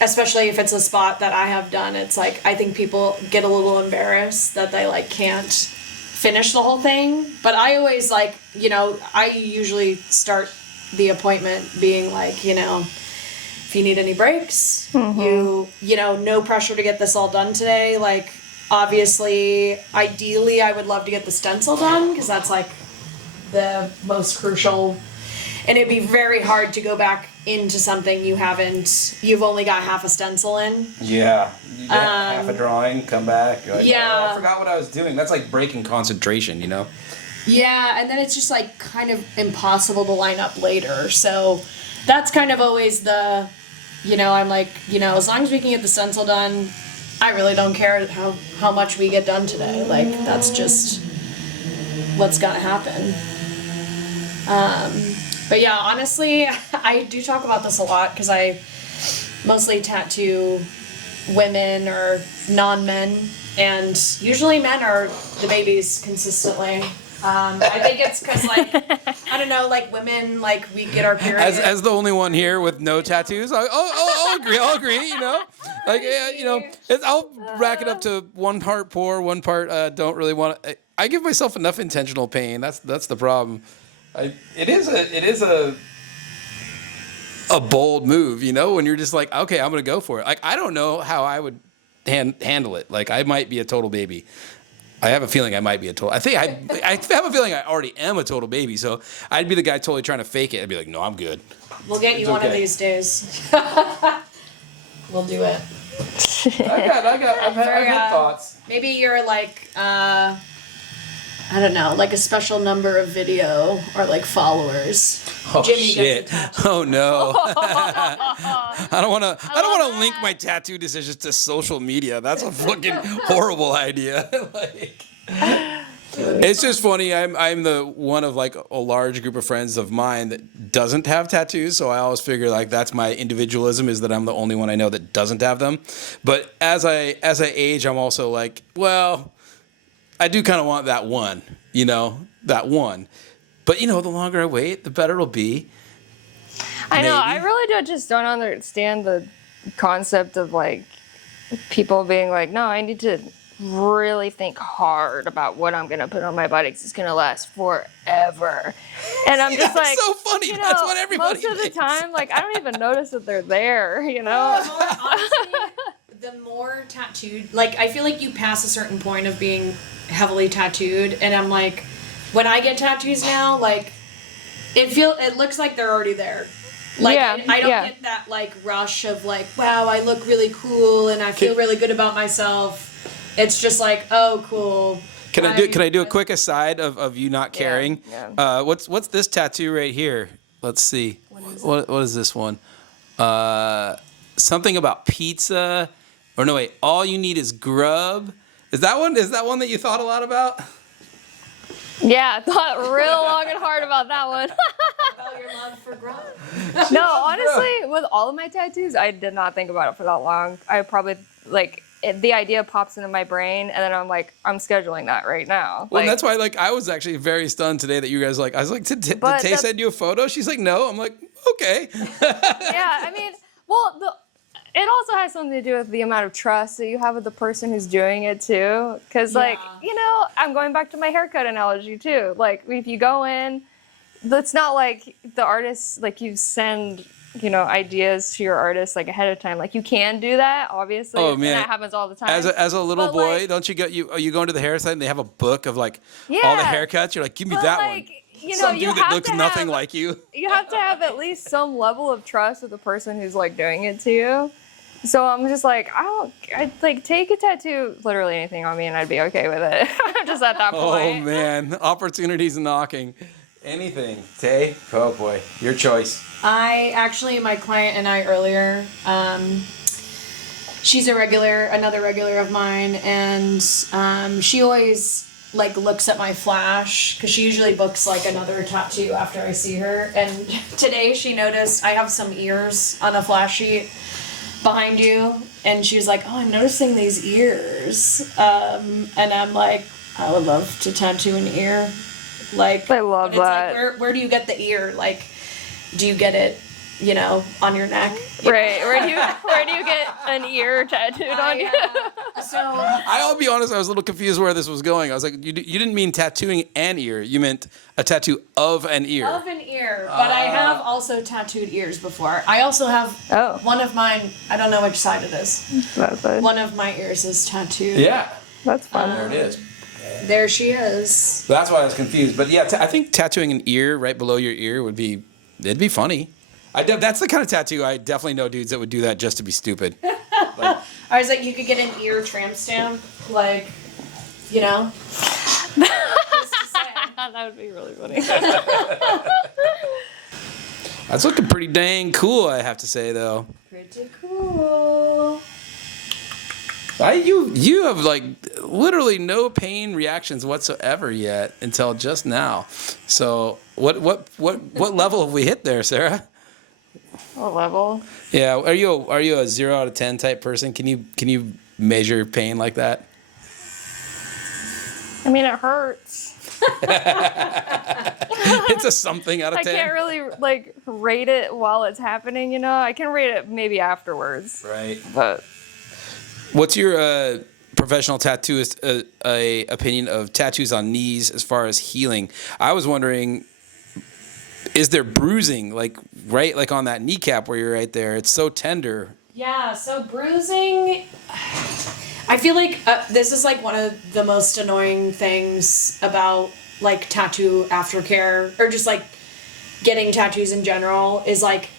especially if it's a spot that I have done, it's like, I think people get a little embarrassed that they like can't finish the whole thing. But I always like, you know, I usually start the appointment being like, you know, if you need any breaks, you know, no pressure to get this all done today. Like, obviously, ideally, I would love to get the stencil done because that's like the most crucial. And it'd be very hard to go back into something you've only got half a stencil in. Yeah, you get half a drawing, come back. You're like, Yeah. oh, I forgot what I was doing. That's like breaking concentration, you know. Yeah, and then it's just like kind of impossible to line up later. So that's kind of always the, you know, I'm like, you know, as long as we can get the stencil done, I really don't care how much we get done today. Like, that's just what's gonna happen. But yeah, honestly, I do talk about this a lot because I mostly tattoo women or non-men, and usually men are the babies consistently. I think it's because, like, I don't know, like women, like we get our period. As the only one here with no tattoos, I'll agree. You know, like you know, I'll rack it up to one part poor, one part don't really want. I give myself enough intentional pain. That's the problem. It is a bold move, you know, when you're just like, okay, I'm gonna go for it. Like I don't know how I would handle it. Like I might be a total baby. I have a feeling I might be a total. I have a feeling I already am a total baby. So I'd be the guy totally trying to fake it. I'd be like, no, I'm good. We'll get you It's one of okay. these days. We'll do it. I've had thoughts. Maybe you're like, I don't know, like a special number of video or like followers. Oh Jimmy shit! gets a tattoo. Oh no! I don't want to link my tattoo decisions to social media. That's a fucking horrible idea. Like, it's just funny. I'm the one of like a large group of friends of mine that doesn't have tattoos. So I always figure like that's my individualism, is that I'm the only one I know that doesn't have them. But as I age, I'm also like, well, I do kind of want that one. You know, that one. But, you know, the longer I wait, the better it'll be. I know. Maybe. I really just don't understand the concept of like people being like, no, I need to really think hard about what I'm gonna put on my body because it's gonna last forever. And I'm just like, so funny. you know, That's what everybody most of the thinks. time, like I don't even notice that they're there. You know. Honestly, the more tattooed, like I feel like you pass a certain point of being heavily tattooed, and I'm like, when I get tattoos now, like it looks like they're already there. Like Yeah, I don't yeah. get that like rush of like, wow, I look really cool and I feel really good about myself. It's just like, oh, cool. Can I do a quick aside of you not caring? yeah. What's this tattoo right here? Let's see. What is this one? Something about pizza. Or no, wait. All you need is grub. Is that one that you thought a lot about? Yeah, I thought real long and hard about that one. About your love for Grunt. No, honestly, with all of my tattoos, I did not think about it for that long. I probably, like, the idea pops into my brain, and then I'm like, I'm scheduling that right now. Well, Like, that's why, like, I was actually very stunned today that you guys, like, I was like, did But Tay send you a photo? She's like, no. I'm like, okay. yeah, I mean, well, it also has something to do with the amount of trust that you have with the person who's doing it too. Because, like, you know, I'm going back to my haircut analogy too. Like, if you go in, it's not like the artist, like, you send, you know, ideas to your artist like ahead of time. Like, you can do that, obviously. Oh, and man. that happens all the time. As a little But, boy, like, don't you you go into the hair site and they have a book of like all the Yeah. haircuts? You're like, give me but, that like, one. you know, Some you dude that have looks to nothing have, like you. You have to have at least some level of trust with the person who's like doing it to you. So I'm just like, I'd like take a tattoo, literally anything on me, and I'd be okay with it. I'm just at that Oh point. man, opportunities knocking. Anything, Tay? Oh boy, your choice. My client and I earlier, she's another regular of mine, and she always like looks at my flash because she usually books like another tattoo after I see her. And today she noticed I have some ears on a flash sheet behind you, and she was like, "Oh, I'm noticing these ears," and I'm like, "I would love to tattoo an ear." Like, I love but it's that. Like, where do you get the ear? Like, do you get it, you know, on your neck? Right. Where do you get an ear tattooed on you? So I'll be honest, I was a little confused where this was going. I was like, you didn't mean tattooing an ear. You meant a tattoo of an ear. of an ear, but I have also tattooed ears before. I also have one of mine. I don't know which side it is. One of my ears is tattooed. Yeah, That's fun. there it is. There she is. That's why I was confused. But yeah, I think tattooing an ear right below your ear it'd be funny. That's the kind of tattoo I definitely know dudes that would do that just to be stupid. I was like, you could get an ear tramp stamp, like, you know. Just to say. That would be really funny. That's looking pretty dang cool, I have to say, though. Pretty cool. You have like literally no pain reactions whatsoever yet until just now. So what level have we hit there, Sarah? What level? Yeah, are you a 0 out of 10 type person? Can you measure pain like that? I mean, it hurts. It's a something out of 10. I can't really like rate it while it's happening. You know, I can rate it maybe afterwards. Right. But What's your professional tattooist opinion of tattoos on knees as far as healing? I was wondering, is there bruising like on that kneecap where you're right there? It's so tender. Yeah, so bruising, I feel like this is like one of the most annoying things about like tattoo aftercare or just like getting tattoos in general is like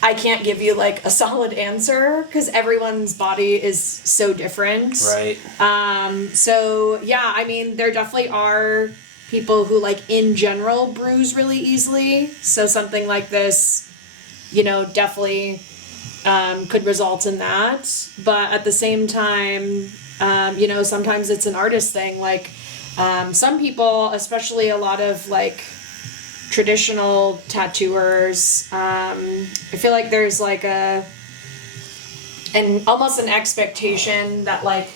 I can't give you like a solid answer because everyone's body is so different. Right. So yeah, I mean there definitely are people who like in general bruise really easily. So something like this, you know, definitely could result in that. But at the same time, you know, sometimes it's an artist thing. Like some people, especially a lot of like traditional tattooers, I feel like there's like almost an expectation that like,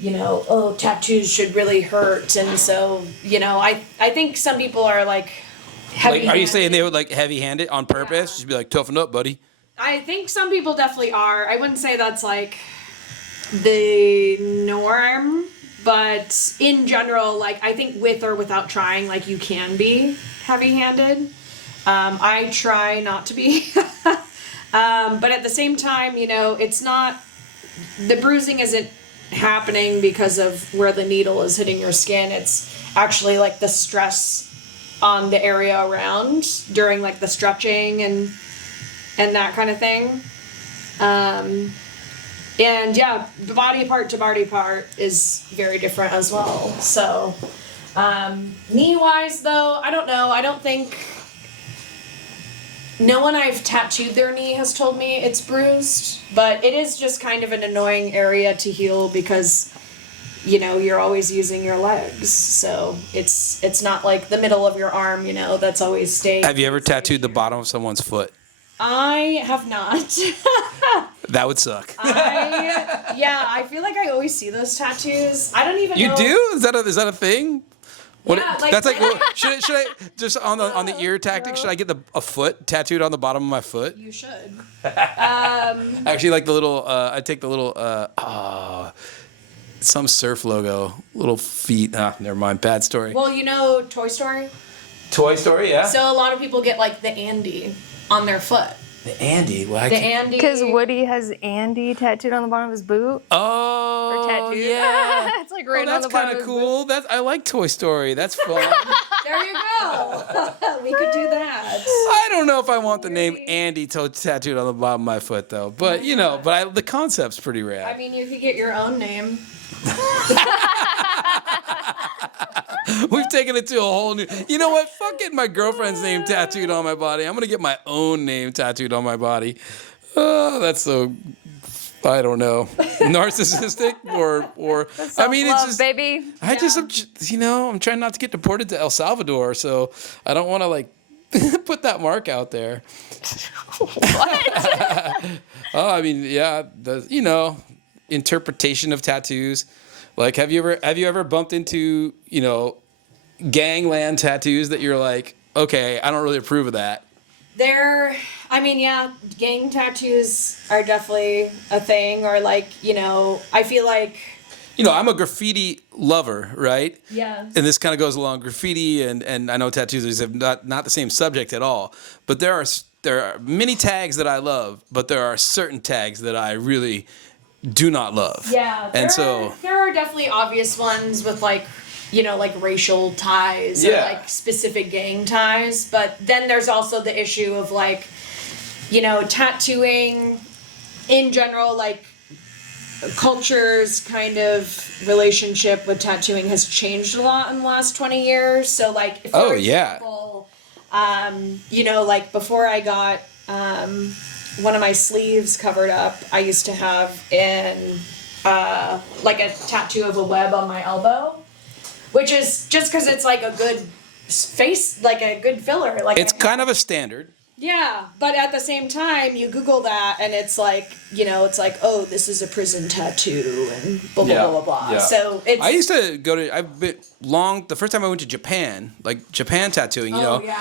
you know, oh, tattoos should really hurt, and so, you know, I think some people are like heavy. Like, are you saying they would like heavy-handed on purpose? Yeah. Just be like, toughen up, buddy. I think some people definitely are. I wouldn't say that's like the norm, but in general, like I think with or without trying, like you can be heavy-handed. I try not to be, but at the same time, you know, it's not, the bruising isn't happening because of where the needle is hitting your skin. It's actually like the stress on the area around during like the stretching and that kind of thing. And yeah, body part to body part is very different as well. So knee wise though, I don't know. I don't think, no one I've tattooed their knee has told me it's bruised, but it is just kind of an annoying area to heal because, you know, you're always using your legs. So it's not like the middle of your arm, you know, that's always staying. Have you ever tattooed the bottom of someone's foot? I have not. That would suck. I feel like I always see those tattoos. I don't even know. You do? Is that a thing? What Yeah, like- that's like. Should I just on the ear tactic? Should I get a foot tattooed on the bottom of my foot? You should. Actually, like the little. I take the little. Some surf logo, little feet. Never mind. Bad story. Well, you know Toy Story? Toy Story, yeah. So a lot of people get like the Andy on their foot. The Andy. Well, The Andy. Because Woody has Andy tattooed on the bottom of his boot. Oh, Or tattooed. yeah. It's like right on That's the bottom kind of of his cool. I like Toy Story. That's fun. There you go. We could do that. I don't know if I want the name Andy tattooed on the bottom of my foot though, but you know, the concept's pretty rad. I mean, you could get your own name. We've taken it to a whole new. You know what? Fuck getting my girlfriend's name tattooed on my body. I'm gonna get my own name tattooed on my body. Oh, that's so. I don't know, narcissistic or. I mean, it's just baby. I'm trying not to get deported to El Salvador, so I don't want to like put that mark out there. What? Oh, I mean, yeah, interpretation of tattoos. Like, have you ever bumped into, gangland tattoos that you're like, okay, I don't really approve of that? Gang tattoos are definitely a thing, or like, I feel like. I'm a graffiti lover, right? Yeah. And this kind of goes along graffiti, and I know tattoos have not the same subject at all, but there are many tags that I love, but there are certain tags that I really do not love. Yeah. There are definitely obvious ones with like racial ties or like specific gang ties, but then there's also the issue of like, tattooing in general, like culture's kind of relationship with tattooing has changed a lot in the last 20 years. So like, if for example, like before I got one of my sleeves covered up, I used to have like a tattoo of a web on my elbow, which is just because it's like a good face, like a good filler. Like it's kind of a standard. Yeah, but at the same time, you Google that and it's like, it's like, oh, this is a prison tattoo and blah, blah, blah, blah, blah. Yeah. So it's... I used to go to, the first time I went to Japan, like Japan tattooing,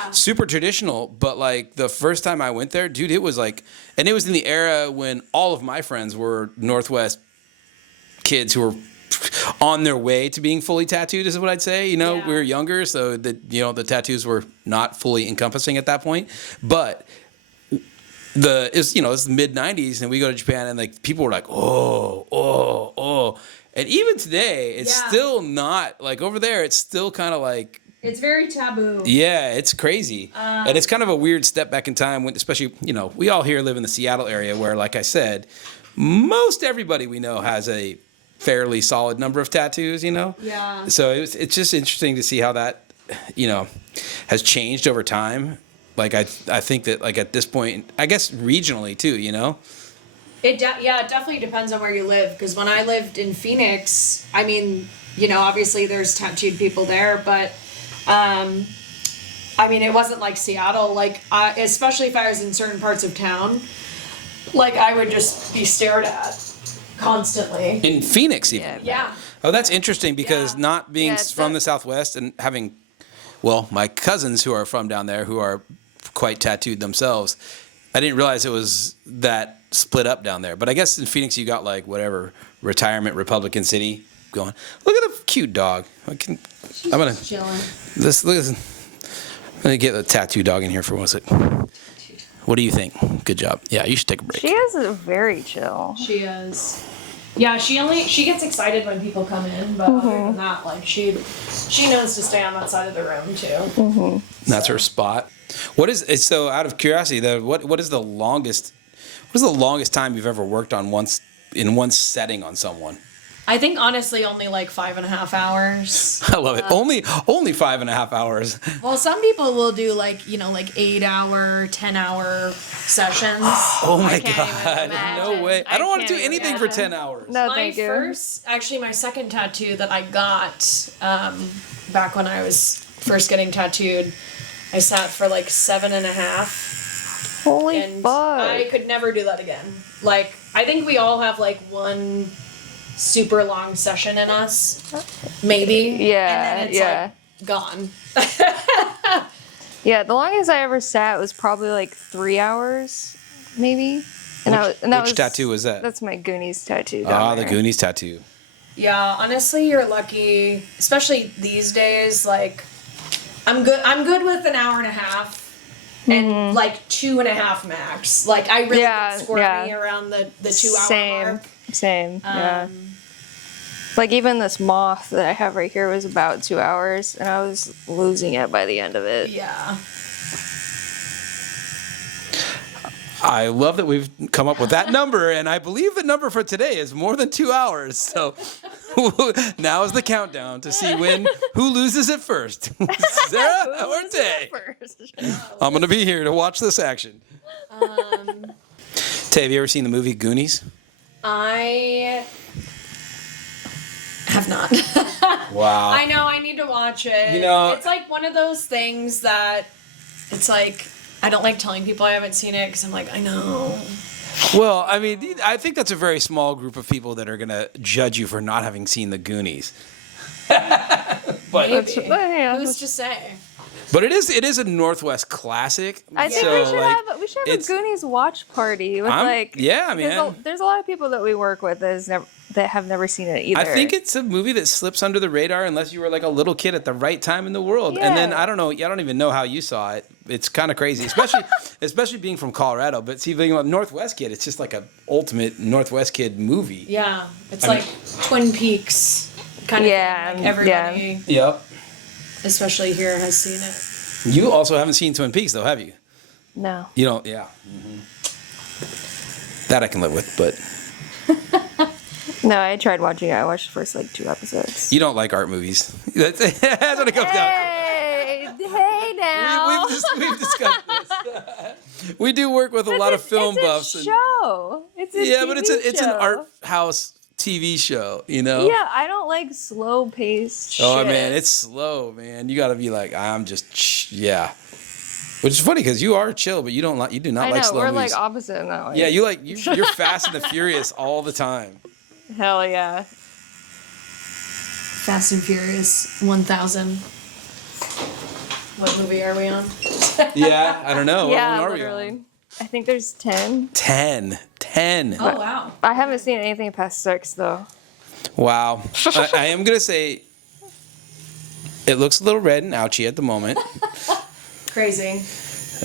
super traditional, but like the first time I went there, dude, it was like, and it was in the era when all of my friends were Northwest kids who were on their way to being fully tattooed, is what I'd say. We were younger, so the tattoos were not fully encompassing at that point. But it's the mid '90s, and we go to Japan, and like people were like, oh, and even today, it's still not like over there. It's still kind of like. It's very taboo. Yeah, it's crazy. And it's kind of a weird step back in time when, especially, we all here live in the Seattle area where, like I said, most everybody we know has a fairly solid number of tattoos, Yeah. So it's just interesting to see how that, has changed over time. Like I think that like at this point, I guess regionally too, It definitely depends on where you live. Because when I lived in Phoenix, I mean, obviously there's tattooed people there, but it wasn't like Seattle. Like, especially if I was in certain parts of town, like I would just be stared at constantly. In Phoenix, even. Yeah. Oh, that's interesting because Yeah. not being Yeah, from the Southwest and having, my cousins who are from down there who are quite tattooed themselves, I didn't realize it was that split up down there. But I guess in Phoenix you got like whatever retirement Republican city going. Look at the cute dog. I'm gonna Chilling. listen. Let me get the tattoo dog in here for 1 second. What do you think? Good job. Yeah, you should take a break. She is very chill. She is. Yeah, she gets excited when people come in, but other than that, like she knows to stay on that side of the room too. That's her spot. So out of curiosity though, what is the longest time you've ever worked on in one setting on someone? I think honestly only like 5.5 hours. I love it. Only 5.5 hours. Well, some people will do like, you know, like 8-hour, 10-hour sessions. Oh my can't God. even No imagine. way. I don't want to can't do anything even for 10 hours. No, My thank you. my second tattoo that I got back when I was first getting tattooed, I sat for like 7.5. Holy And fuck. I could never do that again. Like, I think we all have like one super long session in us, maybe. Yeah, And then it's yeah. like gone. Yeah, the longest I ever sat was probably like 3 hours, maybe. And that Which was tattoo was that? That's my Goonies tattoo. Ah, down the there. Goonies tattoo. Yeah, honestly, you're lucky, especially these days. Like, I'm good with an hour and a half. And like 2.5 max. Like I really get squirmy around the 2 hour mark. Same. Yeah. Like even this moth that I have right here was about 2 hours, and I was losing it by the end of it. Yeah. I love that we've come up with that number, and I believe the number for today is more than 2 hours. So now is the countdown to see who loses it first, Sarah or Tay. I'm gonna be here to watch this action. Tay, have you ever seen the movie Goonies? I have not. Wow. I know, I need to watch it. You know- it's like one of those things that it's like I don't like telling people I haven't seen it because I'm like, I know. Well, I mean, I think that's a very small group of people that are gonna judge you for not having seen the Goonies. But Maybe. Yeah. Who's to say? But it is a Northwest classic. I think so, we should like, have a it's- Goonies watch party with yeah, man. There's a lot of people that we work with that have never seen it either. I think it's a movie that slips under the radar unless you were like a little kid at the right time in the world. And then Yeah. I don't know, I don't even know how you saw it. It's kind of crazy, especially being from Colorado. But see, being a Northwest kid, it's just like a ultimate Northwest kid movie. Yeah, it's I mean- like Twin Peaks kind of Yeah, thing. Like everybody, Yep. especially here, has seen it. You also haven't seen Twin Peaks, though, have you? No. You don't. Yeah. That I can live with, but No, I tried watching it. I watched the first like 2 episodes. you don't like art movies. That's what it comes down to. Hey now. We've discussed this. We do work with a lot of film buffs. It's a show. It's a Yeah, TV but it's an show. art house TV show, you know? Yeah, I don't like slow paced. Oh shit. man, it's slow, man. You got to be like, I'm just yeah. Which is funny because you are chill, but you do not I like know slow we're movies. like opposite in that way. Yeah, you're Fast and the Furious all the time. Hell yeah. Fast and Furious 1000. What movie are we on? Yeah, I don't know. Yeah, what one are we literally. on? I think there's 10. 10. Oh wow. I haven't seen anything past 6 though. Wow. I am gonna say it looks a little red and ouchy at the moment. Crazy.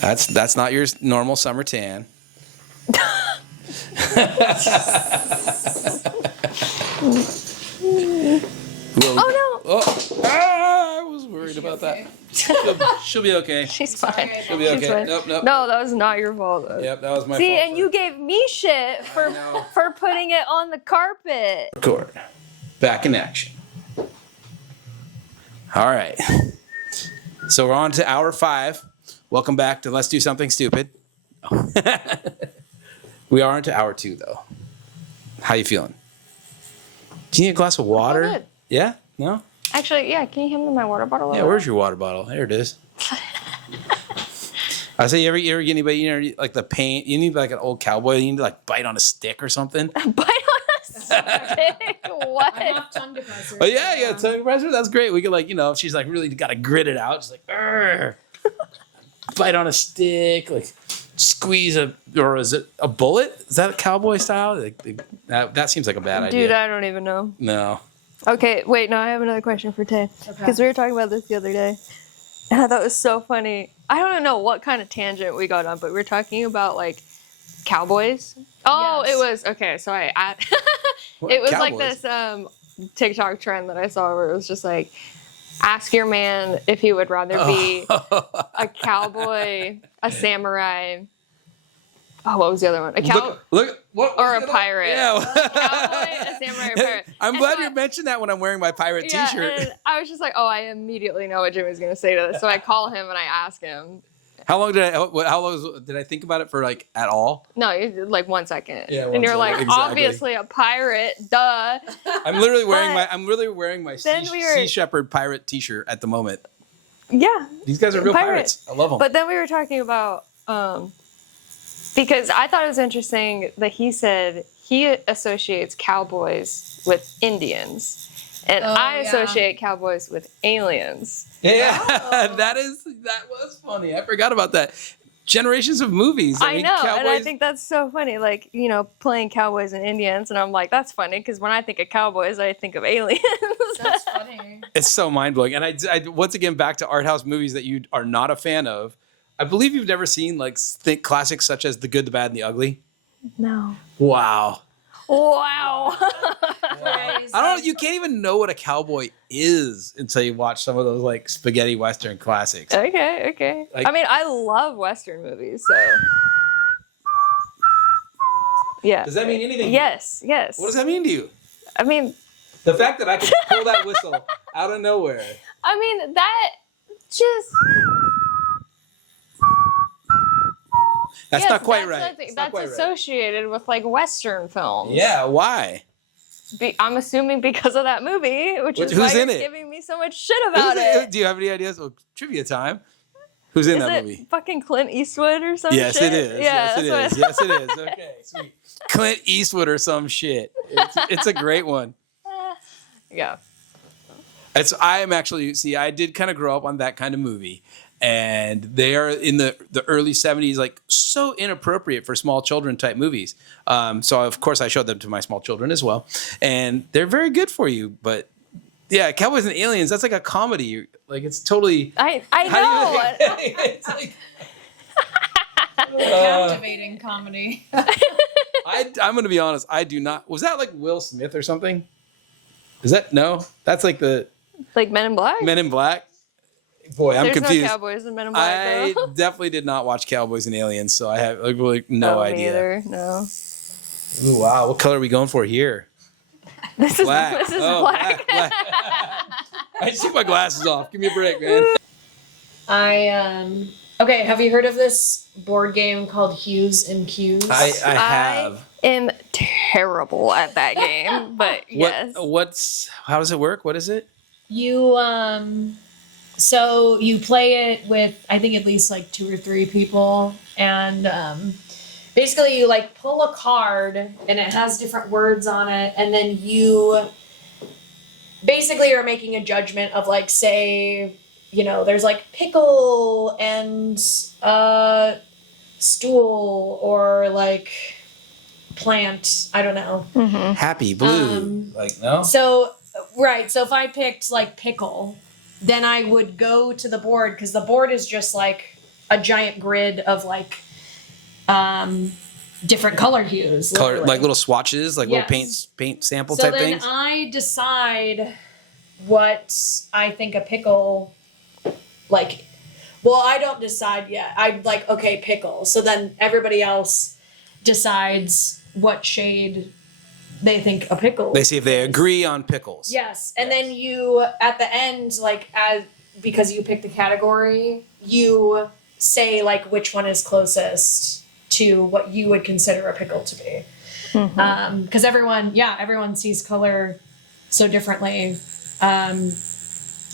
That's not your normal summer tan. Oh no, I was worried about that. She'll be okay. she's fine. She'll be She's okay. fine. Nope, nope. No, that was not your fault. Yep, that was my See, fault. and you gave me shit for know. putting it on the carpet. Record. Back in action. All right. So we're on to hour 5. Welcome back to Let's Do Something Stupid. We are on to hour 2 though. How you feeling? Do you need a glass of water? good. Yeah? No? Actually, yeah. Can you hand me my water bottle? Yeah, where's your water bottle? There it is. I say, you ever get anybody, like the pain, you need like an old cowboy, you need to like bite on a stick or something? Bite on a stick? What? I have tongue depressors. Oh yeah, you got a tongue compressor? That's great. We could like, if she's like really got to grit it out, just like, "Arr." Bite on a stick, like squeeze or is it a bullet? Is that a cowboy style? That seems like a bad idea. Dude, I don't even know. No. Okay, wait, no, I have another question for Tay. Because we were talking about this the other day. And I thought it was so funny. I don't know what kind of tangent we got on, but we were talking about like cowboys. Oh, Yes. it was okay, so it was like Cowboys? this TikTok trend that I saw where it was just like ask your man if he would rather be a cowboy, a samurai, what was the other one? Look, what? Or what's a the other- pirate. Yeah. A cowboy, a samurai, a pirate. I'm And glad so you mentioned that when I'm wearing my pirate Yeah, T-shirt. and I was just like, oh, I immediately know what Jimmy's gonna say to this. So I call him and I ask him. How long did I think about it for, like, at all? No, like 1 second. Yeah, and 1 you're like, second, exactly. obviously a pirate, duh. I'm literally wearing my then Sea Shepherd pirate T-shirt at the moment. Yeah. These guys are real Pirate. pirates. I love them. But then we were talking about because I thought it was interesting that he said he associates cowboys with Indians, and I associate cowboys with aliens. Yeah, that was funny. I forgot about that. Generations of movies. I know, Cowboys, and I think that's so funny. Like, playing cowboys and Indians, and I'm like, that's funny because when I think of cowboys, I think of aliens. That's funny. it's so mind blowing. And I once again back to art house movies that you are not a fan of. I believe you've never seen think classics such as The Good, the Bad, and the Ugly. No. Wow. Wow. I don't know. You can't even know what a cowboy is until you watch some of those like spaghetti western classics. Okay. Like- I mean, I love Western movies, so. Yeah. Does that mean anything? Yes. What does that mean to you? I mean, The fact that I can pull that whistle out of nowhere. that just. That's Yes, not quite that's right. something- It's not That's quite right. associated with like Western films. Yeah, why? I'm assuming because of that movie, which is Who's why in you're it? giving me so much shit about it. Do you have any ideas? Well, trivia time. Who's in Is that it movie? fucking Clint Eastwood or some Yes, shit? it is. Yeah, Yes, it that's is. what Yes, it is. Okay, sweet. Clint Eastwood or some shit. It's a great one. Yeah. I did kind of grow up on that kind of movie. And they are in the early 70s, like so inappropriate for small children type movies. So of course I showed them to my small children as well. And they're very good for you. But yeah, Cowboys and Aliens, that's like a comedy. Like it's totally. I How know. do you- it's like, Captivating comedy. I'm going to be honest. I do not. Was that like Will Smith or something? Is that no? That's like the Like Men in Black? Men in Black. Boy, I'm There's confused. no cowboys in Men in Black, I though. definitely did not watch Cowboys and Aliens, so I have like no Me idea. either. No. Ooh, wow, what color are we going for here? This is Black. This is Oh, black. black. I just took my glasses off. Give me a break, man. Okay, have you heard of this board game called Hues and Cues? I have. I am terrible at that game, but yes. How does it work? What is it? You so you play it with I think at least like 2 or 3 people, and basically you like pull a card and it has different words on it, and then you basically are making a judgment of like, say, there's like pickle and stool or like plant, I don't know. Happy blue. No? So, right. So if I picked like pickle, then I would go to the board because the board is just like a giant grid of like different color hues. Color, literally. like little swatches, like Yes. little paint sample So type then things? I decide what I think a pickle like. Well, I don't decide yet. I'm like, okay, pickle. So then everybody else decides what shade they think a pickle. They see if they is. agree on pickles. Yes, and then you at the end, like because you pick the category, you say like which one is closest to what you would consider a pickle to be. Because everyone sees color so differently.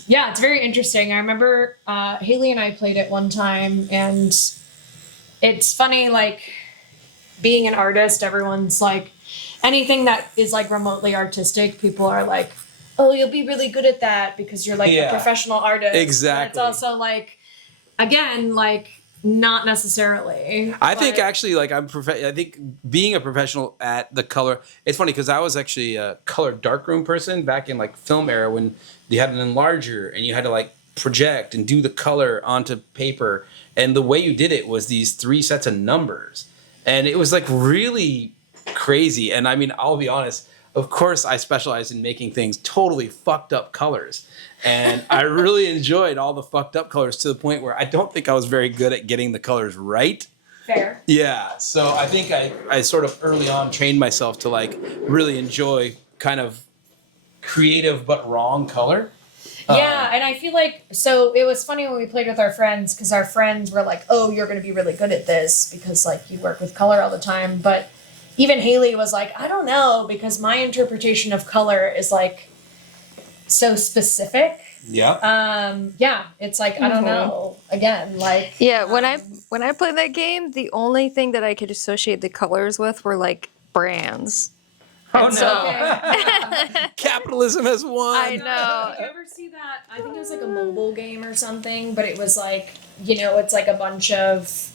Yeah, it's very interesting. I remember Haley and I played it one time, and it's funny, like being an artist, everyone's like, anything that is like remotely artistic, people are like, oh, you'll be really good at that because you're like Yeah. a professional artist. Exactly. And it's also like, again, like not necessarily. I think but- actually, like I think being a professional at the color, it's funny because I was actually a color darkroom person back in like film era when you had an enlarger and you had to like project and do the color onto paper, and the way you did it was these 3 sets of numbers, and it was like really crazy. And I mean, I'll be honest, of course I specialize in making things totally fucked up colors, and I really enjoyed all the fucked up colors to the point where I don't think I was very good at getting the colors right. Fair. Yeah, so I think I sort of early on trained myself to like really enjoy kind of creative but wrong color. Yeah, and I feel like, so it was funny when we played with our friends, because our friends were like, oh, you're going to be really good at this because, like, you work with color all the time. But even Haley was like, I don't know, because my interpretation of color is, like, so specific. Yeah. Yeah, it's like, I don't know. Again, like. Yeah, when I played that game, the only thing that I could associate the colors with were like brands. Oh And no! so- Capitalism has won. I know. Did you ever see that? I think it was like a mobile game or something, but it was like, it's like a bunch of,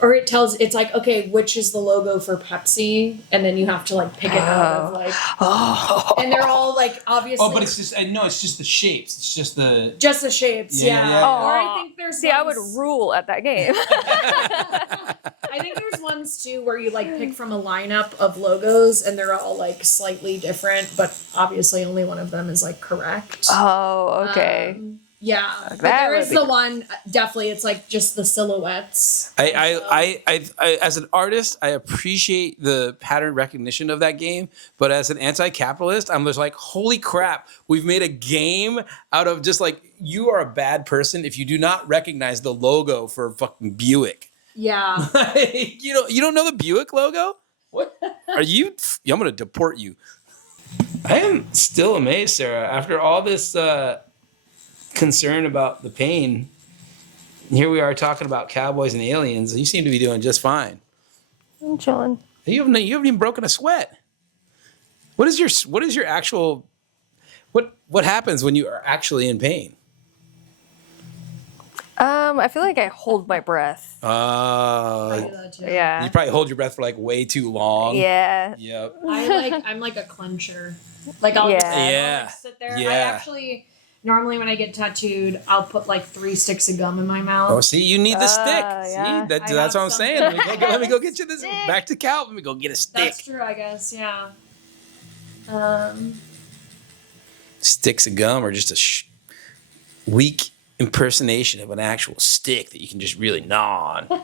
or it's like, okay, which is the logo for Pepsi? And then you have to like pick it out of like, and they're all like obviously. Oh, but it's just it's just the shapes. It's just the. Just the shapes, Yeah, yeah. yeah, yeah. Or I think there's See, I would ones- rule at that game. I think there's ones too where you like pick from a lineup of logos and they're all like slightly different, but obviously only one of them is like correct. Oh, okay. Yeah, but That there would is be- the one. Definitely, it's like just the silhouettes. I as an artist, I appreciate the pattern recognition of that game, but as an anti-capitalist, I'm just like, holy crap, we've made a game out of just like, you are a bad person if you do not recognize the logo for fucking Buick. Yeah. You don't know the Buick logo? What? Are you? I'm gonna deport you. I am still amazed, Sarah, after all this concern about the pain. Here we are talking about cowboys and aliens. You seem to be doing just fine. I'm chilling. You haven't even broken a sweat. What is your actual what happens when you are actually in pain? I feel like I hold my breath. Yeah. You probably hold your breath for like way too long. Yeah. Yep. I'm like a clencher. Like I'll Yeah. just I'll, Yeah. like, sit there. Yeah. I actually normally when I get tattooed, I'll put like 3 sticks of gum in my mouth. Oh, see, you need the stick. yeah. See, that's I what have I'm saying. something. Let me go get you this. Stick. Back to Cal. Let me go get a stick. That's true, I guess. Yeah. Sticks of gum are just a weak impersonation of an actual stick that you can just really gnaw on.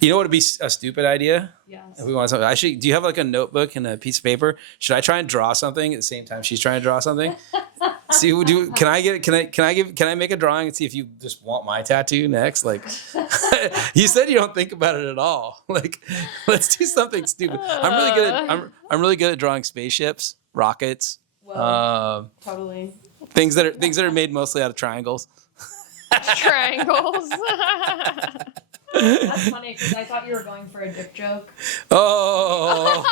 You know what would be a stupid idea? Yes. If we want something, actually, do you have like a notebook and a piece of paper? Should I try and draw something at the same time she's trying to draw something? See, can I make a drawing and see if you just want my tattoo next? Like, you said you don't think about it at all. Like, let's do something stupid. I'm really good at drawing spaceships, rockets, Well, totally. things that are made mostly out of triangles. Triangles. That's funny because I thought you were going for a dick joke. Oh.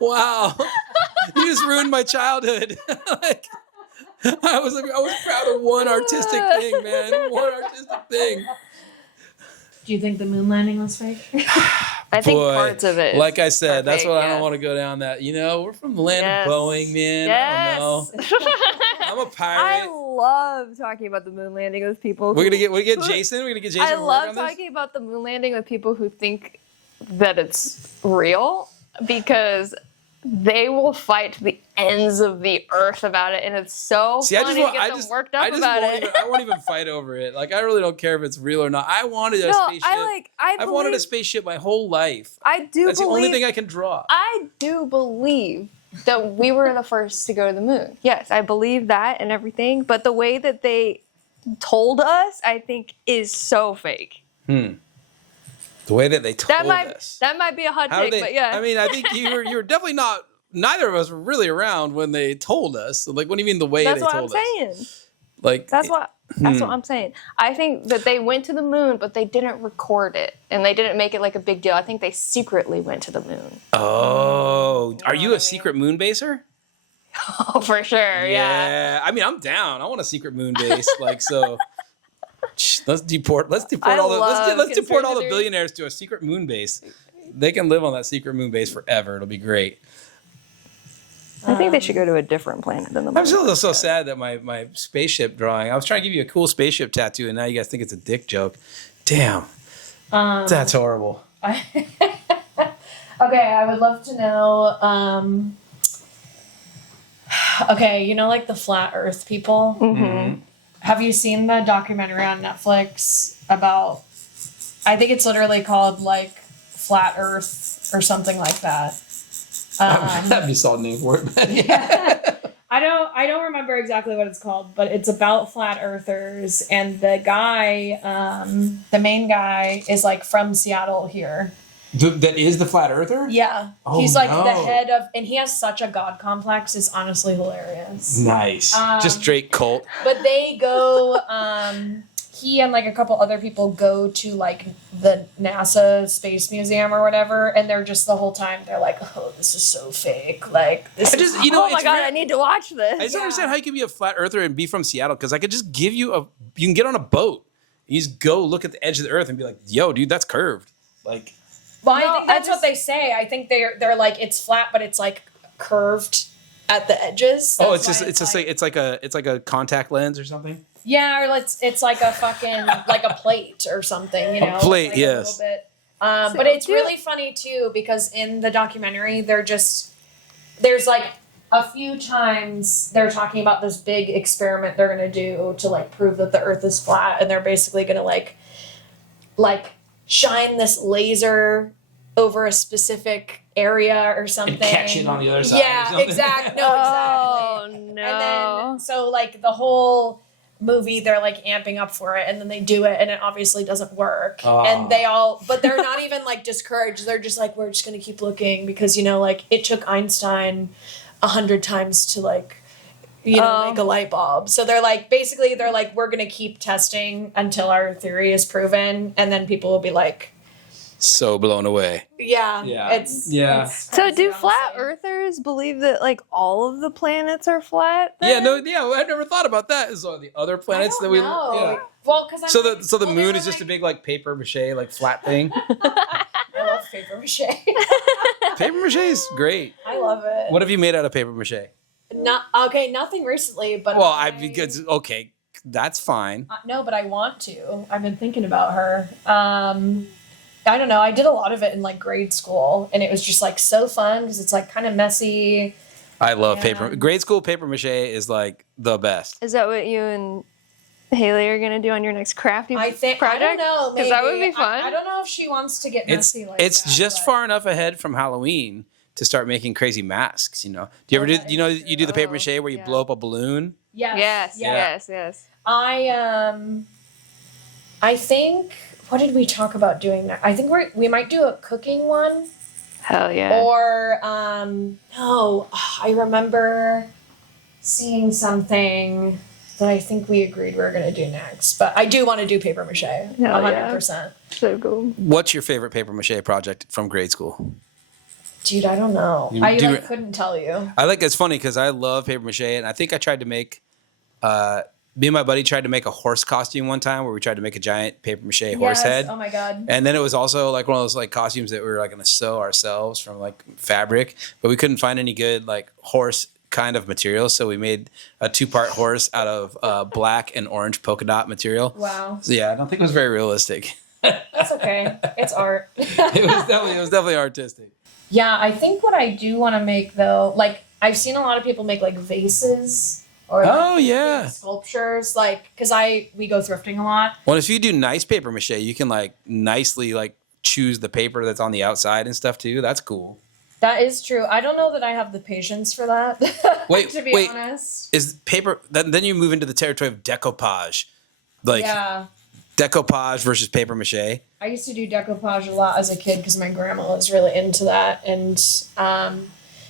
Wow. You just ruined my childhood. Like, I was proud of one artistic thing, man. One artistic thing. Do you think the moon landing was fake? I think Boy, parts of it. like I said, that's fake, why I yeah. don't want to go down that. We're from the land Yes. of Boeing, man. I don't know. I'm a I pirate. love talking about the moon landing with people. We're gonna get Jason. We're gonna get Jason. I to work love on this? talking about the moon landing with people who think that it's real because they will fight to the ends of the earth about it, and it's so See, funny to get them worked up about it. I won't even fight over it. Like, I really don't care if it's real or not. I wanted a spaceship. I've wanted a spaceship my whole life. I do That's believe. the only thing I can draw. I do believe that we were the first to go to the moon. Yes, I believe that and everything. But the way that they told us, I think, is so fake. The way that they told us. That might be a hot How take, did they? but yeah. I mean, I think you were definitely not. Neither of us were really around when they told us. Like, what do you mean the way that's they what told I'm us? saying. Like, That's what I'm saying. I think that they went to the moon, but they didn't record it, and they didn't make it like a big deal. I think they secretly went to the moon. Oh, are you a secret moon baser? Oh, for sure. Yeah. I mean, I'm down. I want a secret moon base. Like, so. Let's deport I all the love let's deport all the conspiracy billionaires to a secret moon base. They can live on that secret moon base forever. It'll be great. I think they should go to a different planet than the moon. I'm still so sad that my spaceship drawing. I was trying to give you a cool spaceship tattoo, and now you guys think it's a dick joke. Damn, that's horrible. Okay, I would love to know. Okay, like the flat Earth people. Mm-hmm. have you seen the documentary on Netflix about, I think it's literally called like Flat Earth or something like that. That'd be a solid name for it. But yeah. I don't remember exactly what it's called, but it's about flat earthers, and the guy, the main guy is like from Seattle here. That is the flat earther? Yeah. Oh, He's like no. the head of, and he has such a god complex. It's honestly hilarious. Nice. Just straight cult. But they go, he and like a couple other people go to like the NASA Space Museum or whatever, and they're just the whole time they're like, "Oh, this is so fake." Like this. I just, you know, Oh my it's god, weird. I need to watch this. I just don't understand how you can be a flat earther and be from Seattle, because I could just give you you can get on a boat. You just go look at the edge of the earth and be like, yo, dude, that's curved. Like, Well, I No, think that's I what they say. I think they're like it's flat, but it's like curved at the edges. oh, That's it's why just like it's like a contact lens or something. yeah, or it's like a fucking like a plate or something, you know? A plate, like yes. A little bit. But it's really funny too because in the documentary there's like a few times they're talking about this big experiment they're gonna do to like prove that the Earth is flat, and they're basically gonna like shine this laser over a specific area or something. And catch it on the other side. or Yeah, something. exactly. No, Oh exactly. no. And then so like the whole movie they're like amping up for it, and then they do it and it obviously doesn't work. Oh. And but they're not even like discouraged. They're just like, we're just gonna keep looking because, you know, like it took Einstein 100 times to like, you know, make a light bulb. So they're like, basically they're like, we're gonna keep testing until our theory is proven, and then people will be like, So blown away. yeah, Yeah. it's Yeah. So crazy, do flat honestly. earthers believe that like all of the planets are flat? Yeah, then? no, yeah, I never thought about that. Is all the other planets I that don't we know. yeah. Well, because So the moon is just a big like paper mache like flat thing. I love paper mache. Paper mache is great. I love it. What have you made out of paper mache? Not okay. Nothing recently, but Well, because okay, that's fine. no, but I want to. I've been thinking about her. I don't know. I did a lot of it in like grade school, and it was just like so fun because it's like kind of messy. I love Yeah. paper. Grade school paper mache is like the best. Is that what you and Haley are gonna do on your next crafty I think project? I don't know. Because that would maybe. be fun. I don't know if she wants to get It's messy like it's that, just but- far enough ahead from Halloween to start making crazy masks. You know? Do you ever do? that You know, is you do the paper true. mache where you Yeah. blow up a balloon. Yes. Yes. I think. What did we talk about doing that? I think we might do a cooking one. Hell yeah. Or no, I remember seeing something that I think we agreed we were gonna do next. But I do want to do paper mache. Hell yeah. 100%. So cool. What's your favorite paper mache project from grade school? Dude, I don't know. You I do- like, couldn't tell you. I like it's funny because I love paper mache, and I think I tried to make. Me and my buddy tried to make a horse costume one time where we tried to make a giant paper mache horse Yes. head. Oh my god. And then it was also like one of those like costumes that we were like gonna sew ourselves from like fabric, but we couldn't find any good like horse kind of material, so we made a 2-part horse out of black and orange polka dot material. Wow. So yeah, I don't think it was very realistic. That's okay. It's art. it was definitely artistic. Yeah, I think what I do want to make though, like I've seen a lot of people make like vases or like, Oh yeah. sculptures, like because we go thrifting a lot. Well, if you do nice paper mache, you can like nicely like choose the paper that's on the outside and stuff too. That's cool. That is true. I don't know that I have the patience for that. Wait, to be wait. honest. Is paper then you move into the territory of decoupage, like Yeah. decoupage versus paper mache. I used to do decoupage a lot as a kid because my grandma was really into that, and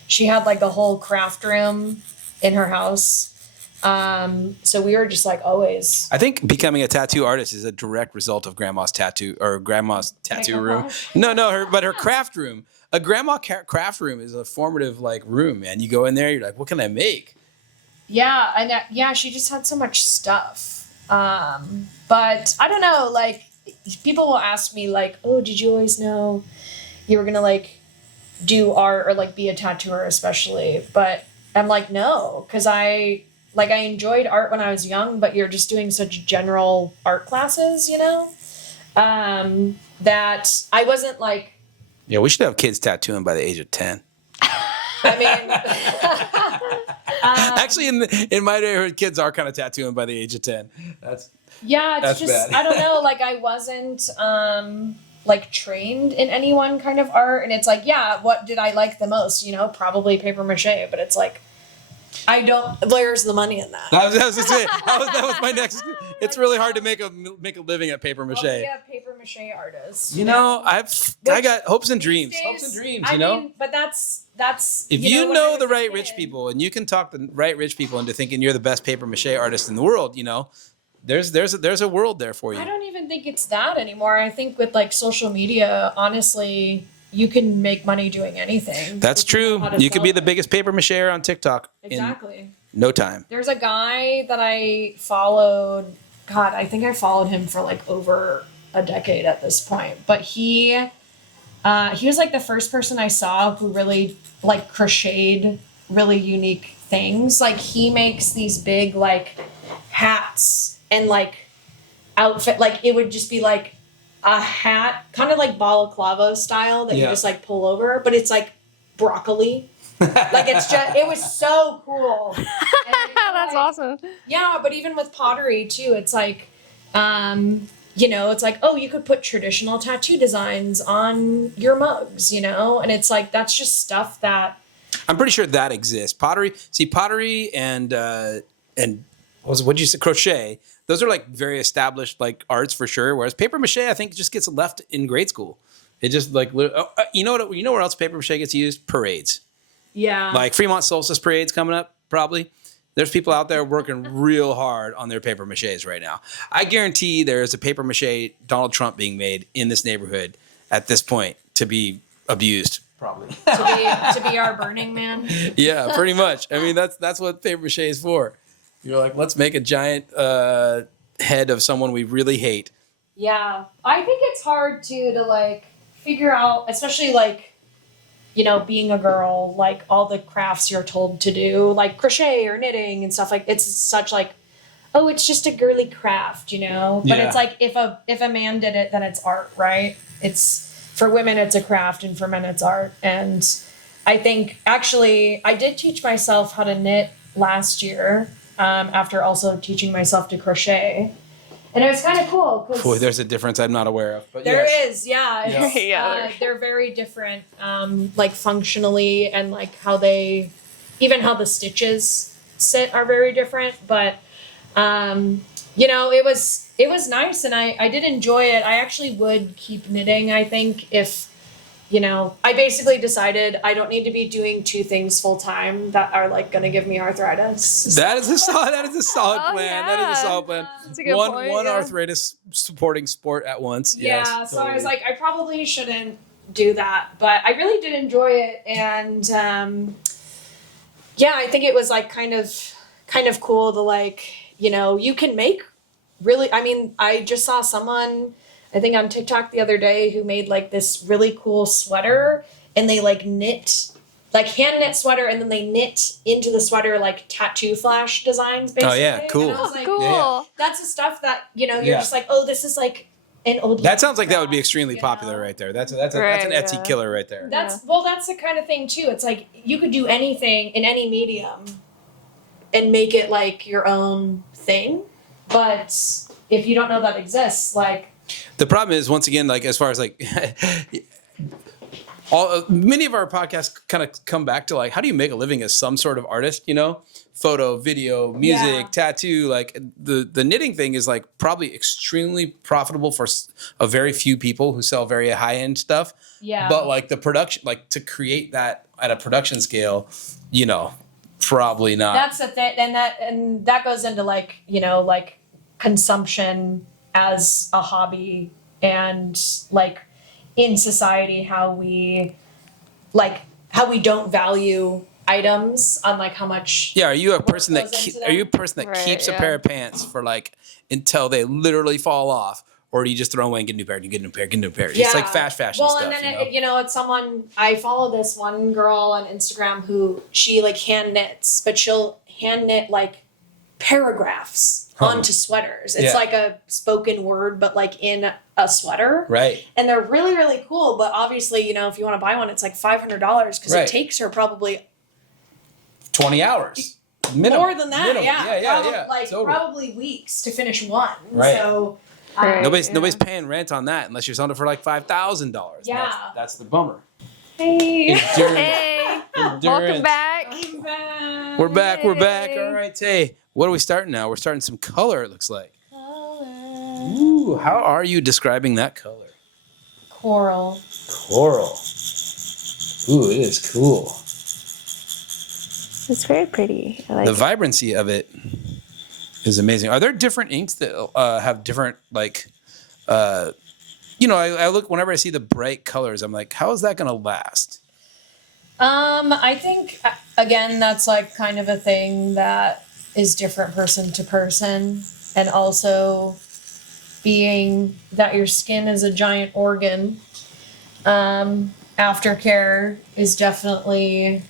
she had like a whole craft room in her house. So we were just like always. I think becoming a tattoo artist is a direct result of grandma's tattoo room. No, her craft room. A grandma craft room is a formative like room, man. You go in there, you're like, what can I make? Yeah, and she just had so much stuff. But I don't know, like people will ask me like, "Oh, did you always know you were gonna like do art or like be a tattooer, especially?" But I'm like, no, because I enjoyed art when I was young, but you're just doing such general art classes, you know, that I wasn't like. Yeah, we should have kids tattooing by the age of 10. I mean, Actually, in my neighborhood, kids are kind of tattooing by the age of 10. Yeah, it's That's just bad. I don't know. Like I wasn't like trained in any one kind of art, and it's like, yeah, what did I like the most? You know, probably paper mache, but it's like I don't. Where's the money in that? I was gonna say, that was my next. It's really hard to make a living at paper mache. Well, we have paper mache artists. You know, I got hopes and dreams. Hopes and dreams, you know? Mean, but that's If when you I know was the a right kid- rich people and you can talk the right rich people into thinking you're the best paper mache artist in the world, you know, there's a world there for you. I don't even think it's that anymore. I think with like social media, honestly, you can make money doing anything. That's if you know true. how to You could be sell the it. biggest paper macher on TikTok Exactly. in no time. There's a guy that I followed. God, I think I followed him for like over a decade at this point. But he was like the first person I saw who really like crocheted really unique things. Like he makes these big like hats and like outfit. Like it would just be like a hat, kind of like balaclava style that you Yeah. just like pull over, but it's like broccoli. Like it was so cool. And That's awesome. yeah, but even with pottery too, it's like, it's like, oh, you could put traditional tattoo designs on your mugs, you know? And it's like, that's just stuff that. I'm pretty sure that exists. Pottery and what'd you say? Crochet. Those are like very established like arts for sure. Whereas paper mache, I think just gets left in grade school. It just like, you know where else paper mache gets used? Parades. Yeah. Like Fremont Solstice parades coming up, probably. There's people out there working real hard on their paper maches right now. I guarantee there is a paper mache Donald Trump being made in this neighborhood at this point to be abused. Probably. to be our Burning Man. Yeah, pretty much. I mean, that's what paper mache is for. You're like, let's make a giant head of someone we really hate. Yeah. I think it's hard too to like figure out, especially like, being a girl, like all the crafts you're told to do, like crochet or knitting and stuff, like it's such like, oh, it's just a girly craft, But Yeah. it's like if a man did it, then it's art, right? It's for women, it's a craft, and for men, it's art. And I think actually, I did teach myself how to knit last year, after also teaching myself to crochet. And it was kind of cool. Boy, there's a difference I'm not aware of. But There yes. is, yeah. Yeah. It's, Yeah, they're very different, like functionally, and like how the stitches sit are very different. But it was nice, and I did enjoy it. I actually would keep knitting. I think if I basically decided I don't need to be doing two things full time that are like going to give me arthritis. That is a solid plan. That is a yeah. solid plan. That's a good one point, one yeah. arthritis supporting sport at once. Yeah, Yes, so I was totally. like, I probably shouldn't do that, but I really did enjoy it, and I think it was like kind of cool to like, you can make really. I mean, I just saw someone, I think on TikTok the other day, who made like this really cool sweater, and they like hand knit sweater, and then they knit into the sweater like tattoo flash designs, basically. Oh, yeah, cool. And I was Oh, like, cool. Yeah. that's the stuff that you're Yeah. just like, oh, this is like an old. That sounds like that would be craft, extremely popular right there. That's an Right, Etsy yeah. killer right there. That's the kind of thing too. It's like you could do anything in any medium and make it like your own thing. But if you don't know that exists, like The problem is, once again, like as far as like many of our podcasts kind of come back to like, how do you make a living as some sort of artist? Photo, video, music, Yeah. tattoo. Like the knitting thing is like probably extremely profitable for a very few people who sell very high end stuff. yeah. But like the production, like to create that at a production scale, probably not. That's the thing, and that goes into like like consumption as a hobby, and like in society how we don't value items on like how much. Yeah, are you a person that goes into are you a them? person that Right, keeps a yeah. pair of pants for like until they literally fall off, or do you just throw away and get a new pair, get a new pair, get a new pair? It's like fast fashion well, stuff. and then it's someone, I follow this one girl on Instagram who she like hand knits, but she'll hand knit like paragraphs onto sweaters. It's Yeah. like a spoken word, but like in a sweater. Right. And they're really, really cool. But obviously, if you want to buy one, it's like $500 because Right. it takes her probably 20 hours. minimum. More than that, Minimum. yeah. Yeah. Like Totally. probably weeks to finish one. Right. So Right. Nobody's paying rent on that unless you're selling it for like $5,000. Yeah. That's the bummer. hey. Hey, welcome Endurance. back. We're back. We're back. Yay. All right, Tay. What are we starting now? We're starting some color, it looks like. Ooh, how are you describing that color? Coral. Coral. Ooh, it is cool. It's very pretty. I like The it. vibrancy of it is amazing. Are there different inks that have different, like, I look, whenever I see the bright colors, I'm like, how is that going to last? I think again that's like kind of a thing that is different person to person, and also being that your skin is a giant organ. Aftercare is definitely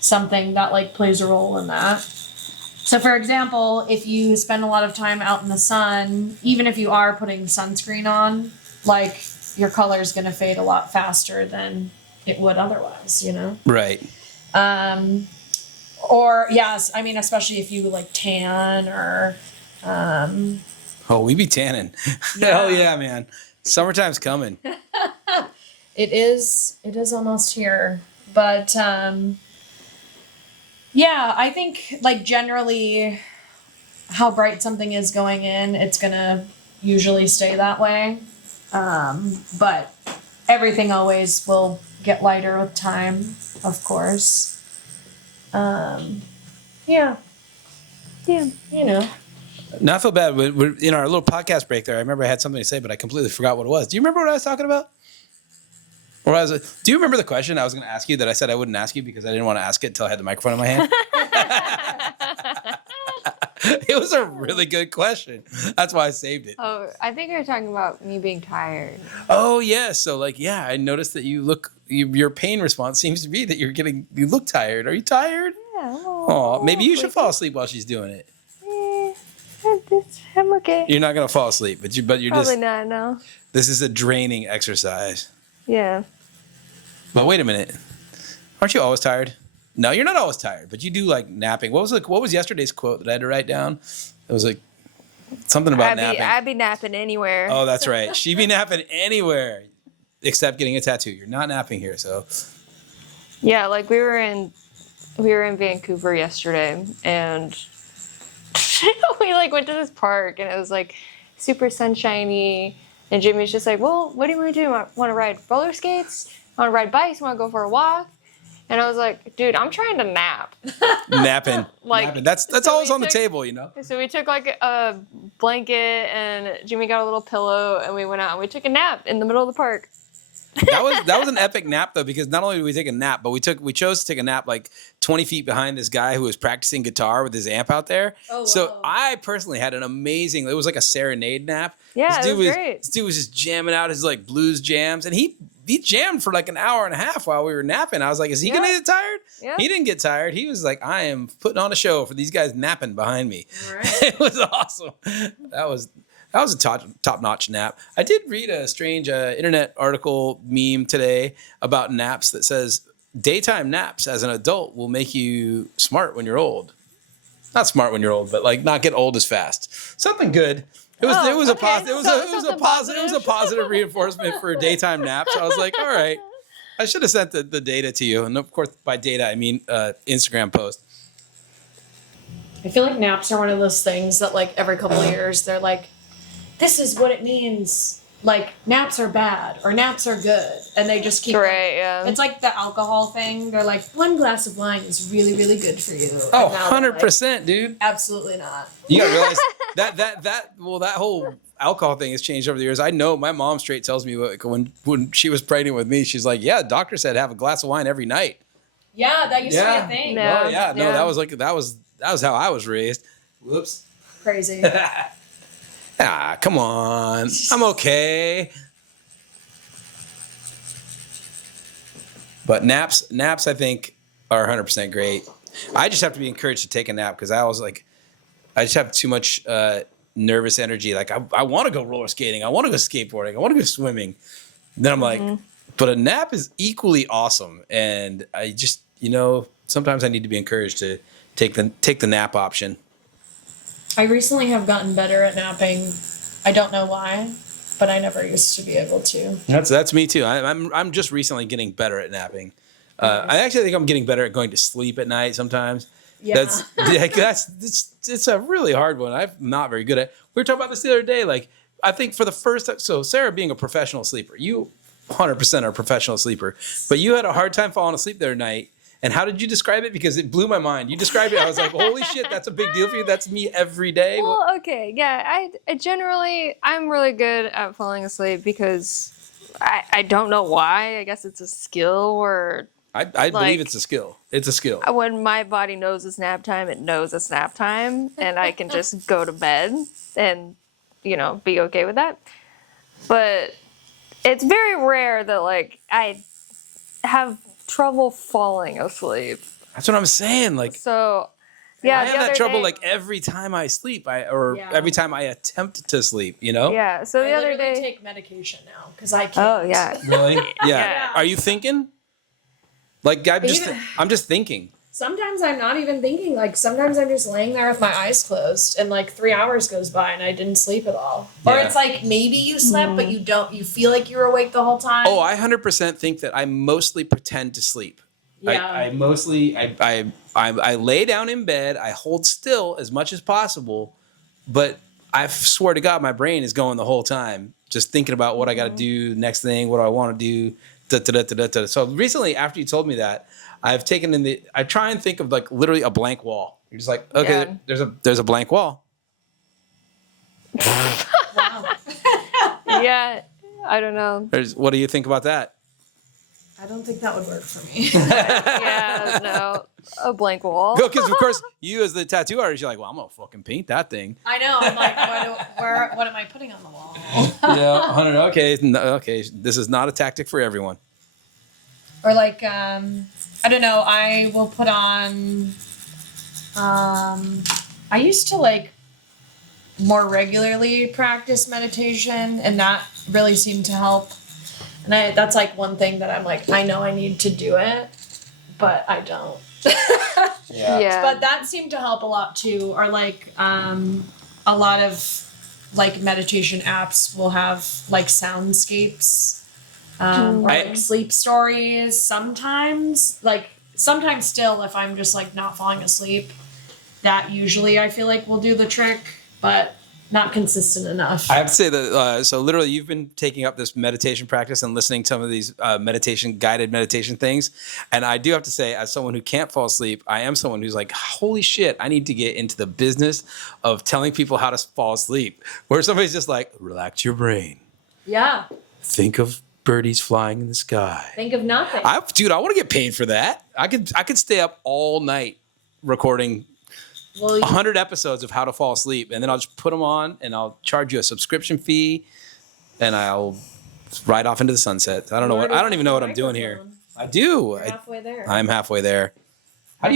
something that like plays a role in that. So for example, if you spend a lot of time out in the sun, even if you are putting sunscreen on, like your color is going to fade a lot faster than it would otherwise, you know? Right. Or yes, I mean, especially if you like tan or, Oh, we be tanning. Hell yeah, man. Summertime's coming. it is almost here, but, yeah, I think like generally how bright something is going in, it's gonna usually stay that way. But everything always will get lighter with time, of course. Yeah, Yeah. you know. Now I feel bad. We're in our little podcast break there. I remember I had something to say, but I completely forgot what it was. Do you remember what I was talking about? Or do you remember the question I was going to ask you that I said I wouldn't ask you because I didn't want to ask it until I had the microphone in my hand? It was a really good question. That's why I saved it. Oh, I think you're talking about me being tired. Oh, yeah. So, like, yeah, I noticed that your pain response seems to be that you look tired. Are you tired? Yeah. Oh, maybe you should fall asleep while she's doing it. I'm okay. You're not going to fall asleep, but you're Probably just, not. No. this is a draining exercise. Yeah. But wait a minute. Aren't you always tired? No, you're not always tired, but you do like napping. What was yesterday's quote that I had to write down? It was like something about napping. I'd be napping anywhere. Oh, that's right. She'd be napping anywhere except getting a tattoo. You're not napping here, so. Yeah, like we were in Vancouver yesterday, and we like went to this park, and it was like super sunshiny. And Jimmy's just like, "Well, what do you want to do? Want to ride roller skates? Want to ride bikes? Want to go for a walk?" And I was like, "Dude, I'm trying to nap." Napping. Like, napping. That's so always we on the took- table, you know? So we took like a blanket, and Jimmy got a little pillow, and we went out and we took a nap in the middle of the park. That was an epic nap though, because not only did we take a nap, but we chose to take a nap like 20 feet behind this guy who was practicing guitar with his amp out there. Oh, So wow. I personally had it was like a serenade nap. Yeah, this it dude was great. This dude was just jamming out his like blues jams, and he jammed for like an hour and a half while we were napping. I was like, is he gonna Yeah. get tired? Yeah. He didn't get tired. He was like, I am putting on a show for these guys napping behind me. All right. It was awesome. That was a top-notch nap. I did read a strange internet article meme today about naps that says daytime naps as an adult will make you smart when you're old. Not smart when you're old, but like not get old as fast. Something good. It was Oh, it was a okay. positive. It was a Something positive. It was a positive. positive reinforcement for daytime naps. I was like, all right. I should have sent the data to you, and of course by data I mean Instagram post. I feel like naps are one of those things that like every couple of years they're like, this is what it means. Like naps are bad or naps are good, and they just keep. Right, yeah. It's like the alcohol thing. They're like, one glass of wine is really, really good for you. Oh, And now they're like, 100%, dude. absolutely not. You gotta realize that whole alcohol thing has changed over the years. I know my mom straight tells me when she was pregnant with me, she's like, yeah, doctor said have a glass of wine every night. Yeah, that used to be a thing. Yeah. Oh yeah, no, Yeah. that was how I was raised. Whoops. Crazy. Come on. I'm okay. But naps I think are 100% great. I just have to be encouraged to take a nap because I just have too much nervous energy. Like I want to go roller skating. I want to go skateboarding. I want to go swimming. Then I'm like, but a nap is equally awesome. And I just, sometimes I need to be encouraged to take the nap option. I recently have gotten better at napping. I don't know why, but I never used to be able to. That's me too. I'm just recently getting better at napping. I actually think I'm getting better at going to sleep at night sometimes. Yeah. It's a really hard one. I'm not very good at. We were talking about this the other day. Like, I think for the first, so Sarah being a professional sleeper, you 100% are a professional sleeper, but you had a hard time falling asleep the other night. And how did you describe it? Because it blew my mind. You described it. I was like, holy shit, that's a big deal for you. That's me every day. Well, okay, yeah. I'm really good at falling asleep because I don't know why. I guess it's a skill or I believe it's a skill. It's a skill. when my body knows it's nap time, it knows it's nap time, and I can just go to bed and, be okay with that. But it's very rare that, like, I have trouble falling asleep. That's what I'm saying. Like, So, yeah. I the have that other trouble day- like every time I sleep, Yeah. every time I attempt to sleep. Yeah, so the I other literally day. take medication now because I can't. Oh, yeah. Really? Yeah. Yeah. Are you thinking? Like I'm just thinking. Sometimes I'm not even thinking. Like, sometimes I'm just laying there with my eyes closed and like 3 hours goes by and I didn't sleep at all. Or Yeah. it's like maybe you slept, but you feel like you were awake the whole time. Oh, I 100% think that I mostly pretend to sleep. Yeah. I mostly I lay down in bed. I hold still as much as possible, but I swear to God, my brain is going the whole time, just thinking about what I got to do next thing, what do I want to do. Da, da, da, da, da, da. So recently, after you told me that, I've taken I try and think of like literally a blank wall. You're just like, okay, Yeah. there's a blank wall. Wow. Yeah, I don't know. What do you think about that? I don't think that would work for me. Yeah, no. A blank wall. Because of course, you as the tattoo artist, you're like, well, I'm gonna fucking paint that thing. I know. I'm like, what am I putting on the wall? Yeah, 100. Okay. This is not a tactic for everyone. Or like, I don't know. I will put on. I used to like more regularly practice meditation, and that really seemed to help. And that's like one thing that I'm like, I know I need to do it, but I don't. Yeah. But that seemed to help a lot too. Or like a lot of like meditation apps will have like soundscapes or like sleep stories. Sometimes still if I'm just like not falling asleep, that usually I feel like will do the trick, but not consistent enough. I have to say that, so literally you've been taking up this meditation practice and listening to some of these guided meditation things. And I do have to say, as someone who can't fall asleep, I am someone who's like, holy shit, I need to get into the business of telling people how to fall asleep. Where somebody's just like, relax your brain. Yeah. Think of birdies flying in the sky. Think of nothing. Dude, I want to get paid for that. I could stay up all night recording Well, 100 episodes of how to fall asleep, and then I'll just put them on, and I'll charge you a subscription fee, and I'll ride off into the sunset. I don't even know what I'm doing here. I do. You're halfway there. I'm halfway there. How do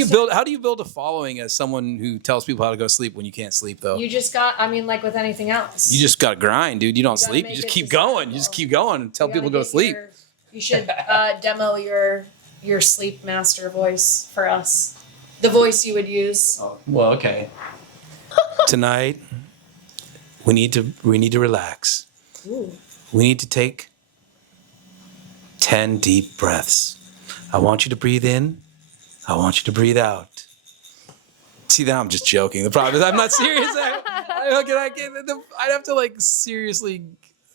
you build a following as someone who tells people how to go sleep when you can't sleep though? You just got. I mean, like with anything else. You just got to grind, dude. You don't gotta sleep. You make just it keep going. You just keep going and tell You people to gotta go to get sleep. You should demo your sleep master voice for us. The voice you would use. Oh, well, okay. Tonight, we need to relax. Ooh. We need to take 10 deep breaths. I want you to breathe in. I want you to breathe out. See, now I'm just joking. The problem is I'm not serious. I'd have to like seriously,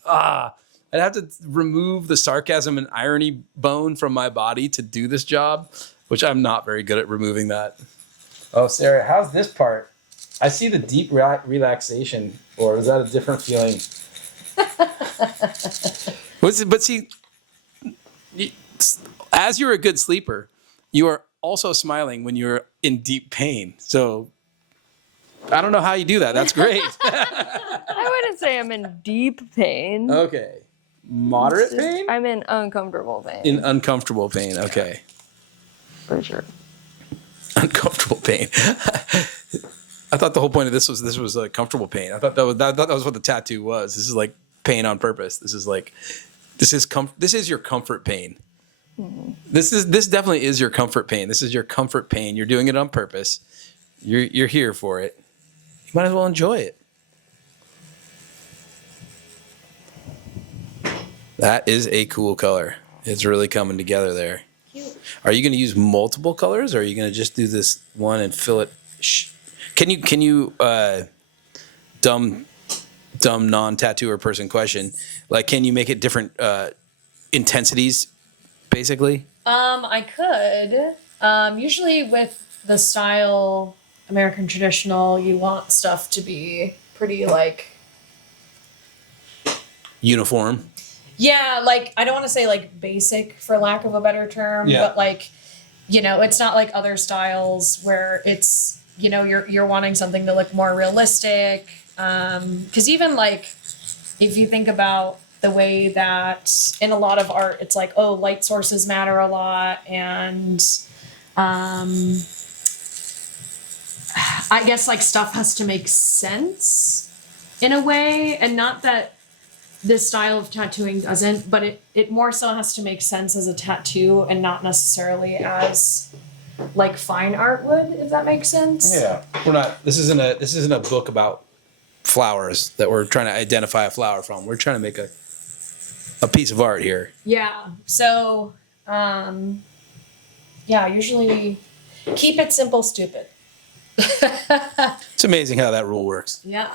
I'd have to remove the sarcasm and irony bone from my body to do this job, which I'm not very good at removing that. Oh, Sarah, how's this part? I see the deep relaxation, or is that a different feeling? But see, as you're a good sleeper, you are also smiling when you're in deep pain. So I don't know how you do that. That's great. I wouldn't say I'm in deep pain. Okay. Moderate pain? I'm in uncomfortable pain. In uncomfortable pain. Okay. For sure. Uncomfortable pain. I thought the whole point of this was like comfortable pain. I thought that was what the tattoo was. This is like pain on purpose. This is your comfort pain. Mm-hmm. This definitely is your comfort pain. This is your comfort pain. You're doing it on purpose. You're here for it. You might as well enjoy it. That is a cool color. It's really coming together there. Cute. Are you going to use multiple colors, or are you going to just do this one and fill it? Can you dumb non-tattooer person question, like, can you make it different intensities, basically? I could. Usually with the style American traditional, you want stuff to be pretty like Uniform. yeah, like I don't want to say like basic for lack of a better term, Yeah. but like it's not like other styles where it's you're wanting something to look more realistic. Because even like if you think about the way that in a lot of art, it's like, oh, light sources matter a lot, and I guess like stuff has to make sense in a way, and not that this style of tattooing doesn't, but it more so has to make sense as a tattoo and not necessarily as like fine art would, if that makes sense. Yeah, we're not. This isn't a book about flowers that we're trying to identify a flower from. We're trying to make a piece of art here. Yeah. So, usually keep it simple, stupid. It's amazing how that rule works. Yeah.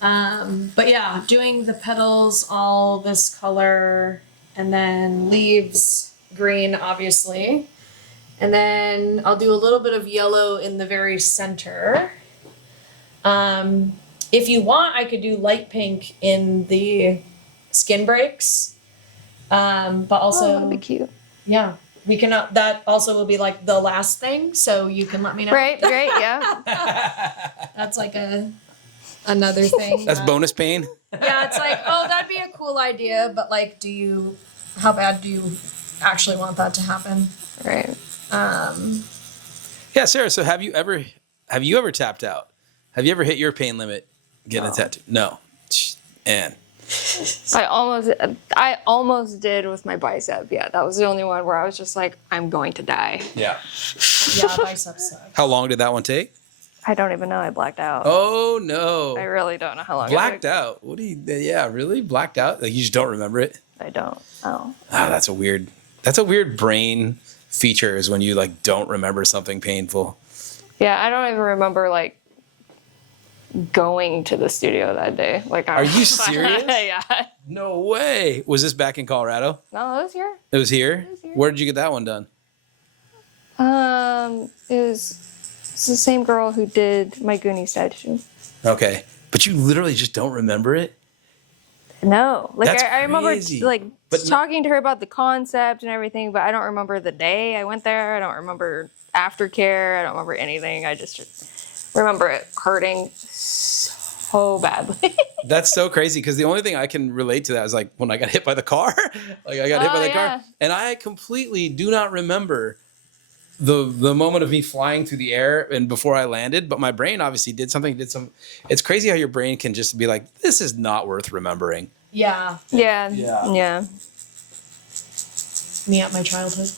But yeah, doing the petals all this color, and then leaves green, obviously. And then I'll do a little bit of yellow in the very center. If you want, I could do light pink in the skin breaks. But also, that'd be cute. yeah, we can. That also will be like the last thing, so you can let me know. Right, yeah. That's like another thing. That's bonus pain. Yeah, it's like, oh, that'd be a cool idea, but like, how bad do you actually want that to happen? Right. Yeah, Sarah. So have you ever tapped out? Have you ever hit your pain limit getting a tattoo? No. And I almost did with my bicep. Yeah, that was the only one where I was just like, I'm going to die. yeah. Yeah, biceps suck. How long did that one take? I don't even know. I blacked out. Oh no. I really don't know how long. Blacked it took. out. What do you? Yeah, really blacked out. Like you just don't remember it. I don't. Oh. Ah, that's a weird brain feature is when you like don't remember something painful. Yeah, I don't even remember like going to the studio that day. Like, Are you serious? Yeah. No way. Was this back in Colorado? No, it was here. It was here? was here. Where did you get that one done? It's the same girl who did my Goonies tattoo. Okay. But you literally just don't remember it? No, like That's I remember crazy. like But talking to her about the concept and everything, but I don't remember the day I went there. I don't remember aftercare. I don't remember anything. I just remember it hurting so badly. That's so crazy because the only thing I can relate to that is like when I got hit by the car. Like I got hit by the car. yeah. And I completely do not remember the moment of me flying through the air and before I landed, but my brain obviously did some. It's crazy how your brain can just be like, this is not worth remembering. Yeah, Yeah. Yeah. Yeah. me at my childhood.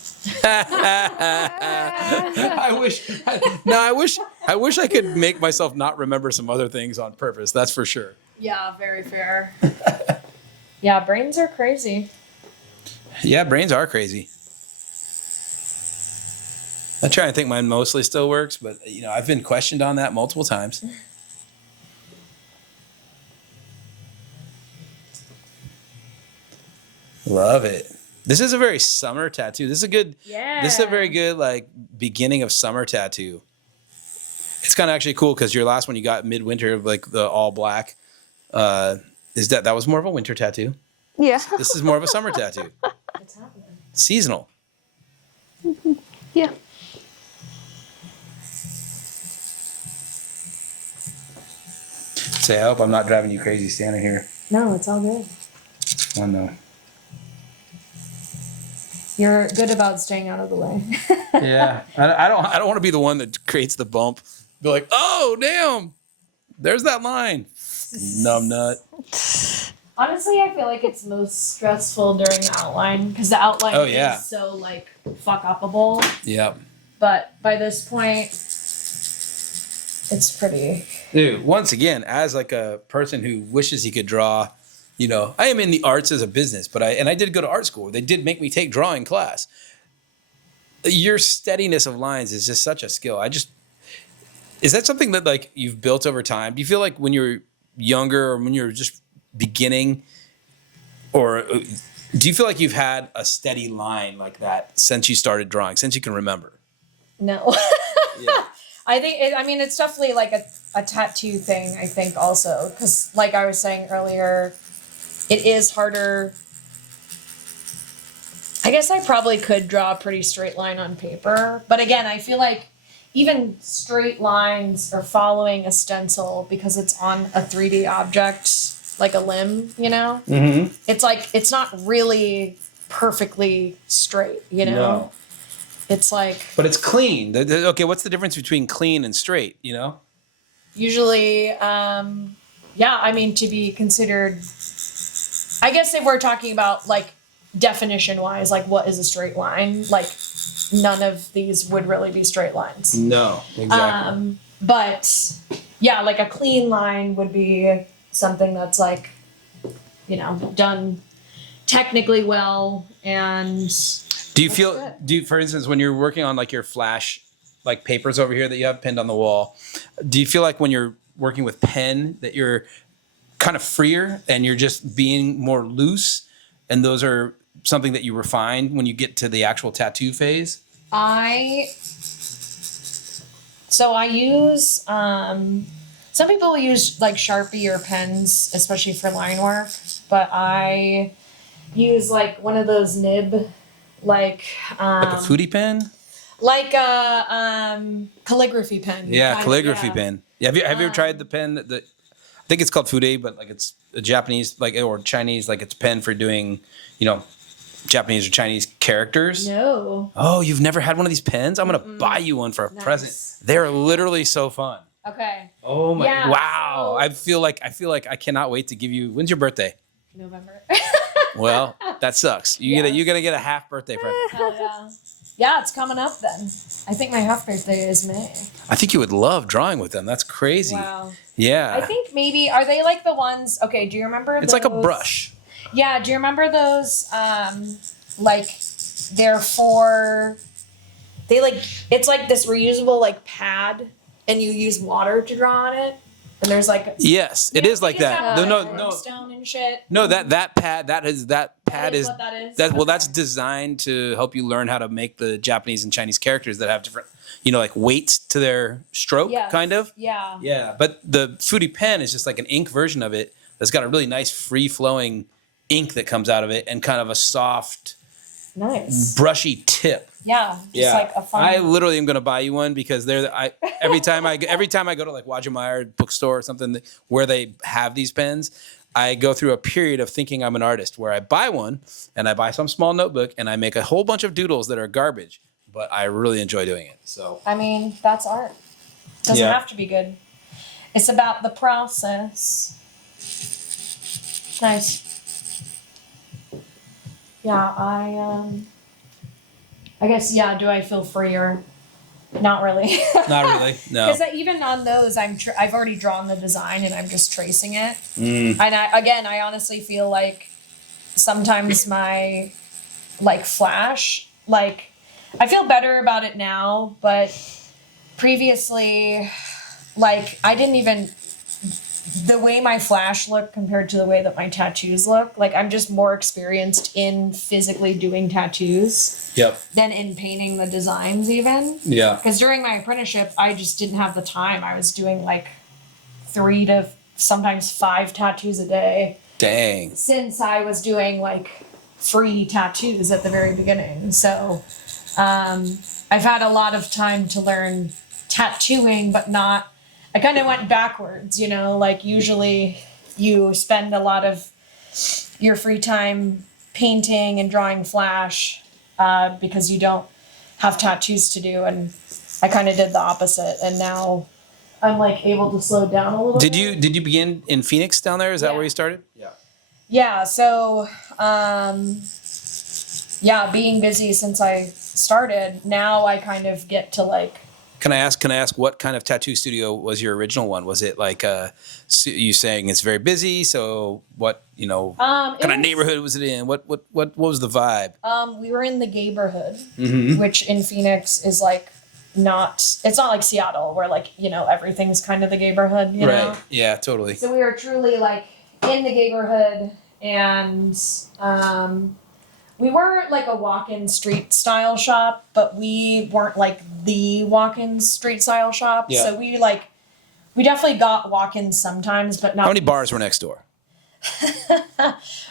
I wish I could make myself not remember some other things on purpose. That's for sure. Yeah, very fair. Yeah, brains are crazy. Yeah, brains are crazy. I try and think mine mostly still works, but I've been questioned on that multiple times. Love it. This is a very summer tattoo. This is a good. Yeah. This is a very good like beginning of summer tattoo. It's kind of actually cool because your last one you got midwinter, like the all black. Is that was more of a winter tattoo? Yeah. This is more of a summer tattoo. What's happening? Seasonal. Yeah. Say, I hope I'm not driving you crazy standing here. No, it's all good. I know. You're good about staying out of the way. Yeah, I don't want to be the one that creates the bump. Be like, oh damn, there's that line. Numb nut. Honestly, I feel like it's most stressful during the outline because the outline Oh, yeah. is so like fuck upable. Yep. But by this point, it's pretty. Dude, once again, as like a person who wishes he could draw, you know, I am in the arts as a business, but I did go to art school. They did make me take drawing class. Your steadiness of lines is just such a skill. Is that something that like you've built over time? Do you feel like when you're younger or when you're just beginning, or do you feel like you've had a steady line like that since you started drawing, since you can remember? No. Yeah. I think it's definitely like a tattoo thing, I think also, because like I was saying earlier, it is harder. I guess I probably could draw a pretty straight line on paper, but again, I feel like even straight lines are following a stencil because it's on a 3D object, like a limb, you know? Mm-hmm. It's like, it's not really perfectly straight, you know? No. It's like, But it's clean. Okay, what's the difference between clean and straight, you know? usually, to be considered, I guess if we're talking about like definition wise, like what is a straight line, like none of these would really be straight lines. No, exactly. But yeah, like a clean line would be something that's like, you know, done technically well. And Do you, for instance, when you're working on like your flash, like papers over here that you have pinned on the wall, do you feel like when you're working with pen that you're kind of freer and you're just being more loose, and those are something that you refine when you get to the actual tattoo phase? I use, some people use like Sharpie or pens, especially for line work, but I use like one of those nib, like Like a foodie pen? like a calligraphy pen. Yeah, kind of, calligraphy yeah. pen. Yeah, have you ever tried the pen that I think it's called foodie, but like it's a Japanese like or Chinese, like it's a pen for doing, you know, Japanese or Chinese characters. No. Oh, you've never had one of these pens? I'm gonna buy you one for a Nice. present. They're literally so fun. Okay. Oh my! Yeah, wow! so- I feel like I cannot wait to give you. When's your birthday? November. Well, that sucks. You're gonna get a half birthday present. Hell yeah. Yeah, it's coming up then. I think my half birthday is May. I think you would love drawing with them. That's crazy. Wow. Yeah. I think maybe, are they like the ones, okay, do you remember it's like a brush. Yeah, do you remember those, like, they're for, they like, it's like this reusable like pad and you use water to draw on it? And there's like Yes, it is like that. No, Stone and shit. no. That pad is What that is? that's designed to help you learn how to make the Japanese and Chinese characters that have different, you know, like weights to their stroke, Yes. kind of. Yeah. Yeah, but the foodie pen is just like an ink version of it that's got a really nice free flowing ink that comes out of it and kind of a soft, Nice. brushy tip. Yeah. Just like a fun. I literally am gonna buy you one because every time I go to like Wajameyer bookstore or something where they have these pens, I go through a period of thinking I'm an artist where I buy one and I buy some small notebook and I make a whole bunch of doodles that are garbage, but I really enjoy doing it. So I mean, that's art. Doesn't Yeah. have to be good. It's about the process. Nice. Yeah, I guess, yeah, do I feel freer? Not really. not really, no. Because even on those, I've already drawn the design and I'm just tracing it. Mm. And I honestly feel like sometimes my like flash, like I feel better about it now, but previously, like I didn't even, the way my flash looked compared to the way that my tattoos look, like I'm just more experienced in physically doing tattoos Yep. than in painting the designs even. Yeah. Because during my apprenticeship, I just didn't have the time. I was doing like 3 to sometimes 5 tattoos a day Dang. since I was doing like free tattoos at the very beginning. So I've had a lot of time to learn tattooing, but not, I kind of went backwards, you know, like usually you spend a lot of your free time painting and drawing flash because you don't have tattoos to do. And I kind of did the opposite. And now I'm like able to slow down a little bit. Did you begin in Phoenix down there? Is that Yeah. where you started? Yeah. Yeah, so being busy since I started, now I kind of get to like Can I ask what kind of tattoo studio was your original one? Was it like you saying it's very busy? So what, kind of neighborhood was it in? What was the vibe? We were in the Gayborhood, which in Phoenix is like it's not like Seattle where like, everything's kind of the Gayborhood, you know? Yeah, totally. So we were truly like in the Gayborhood, and we were like a walk-in street style shop, but we weren't like the walk-in street style shop. Yeah. So we definitely got walk-ins sometimes, but not. How many bars were next door?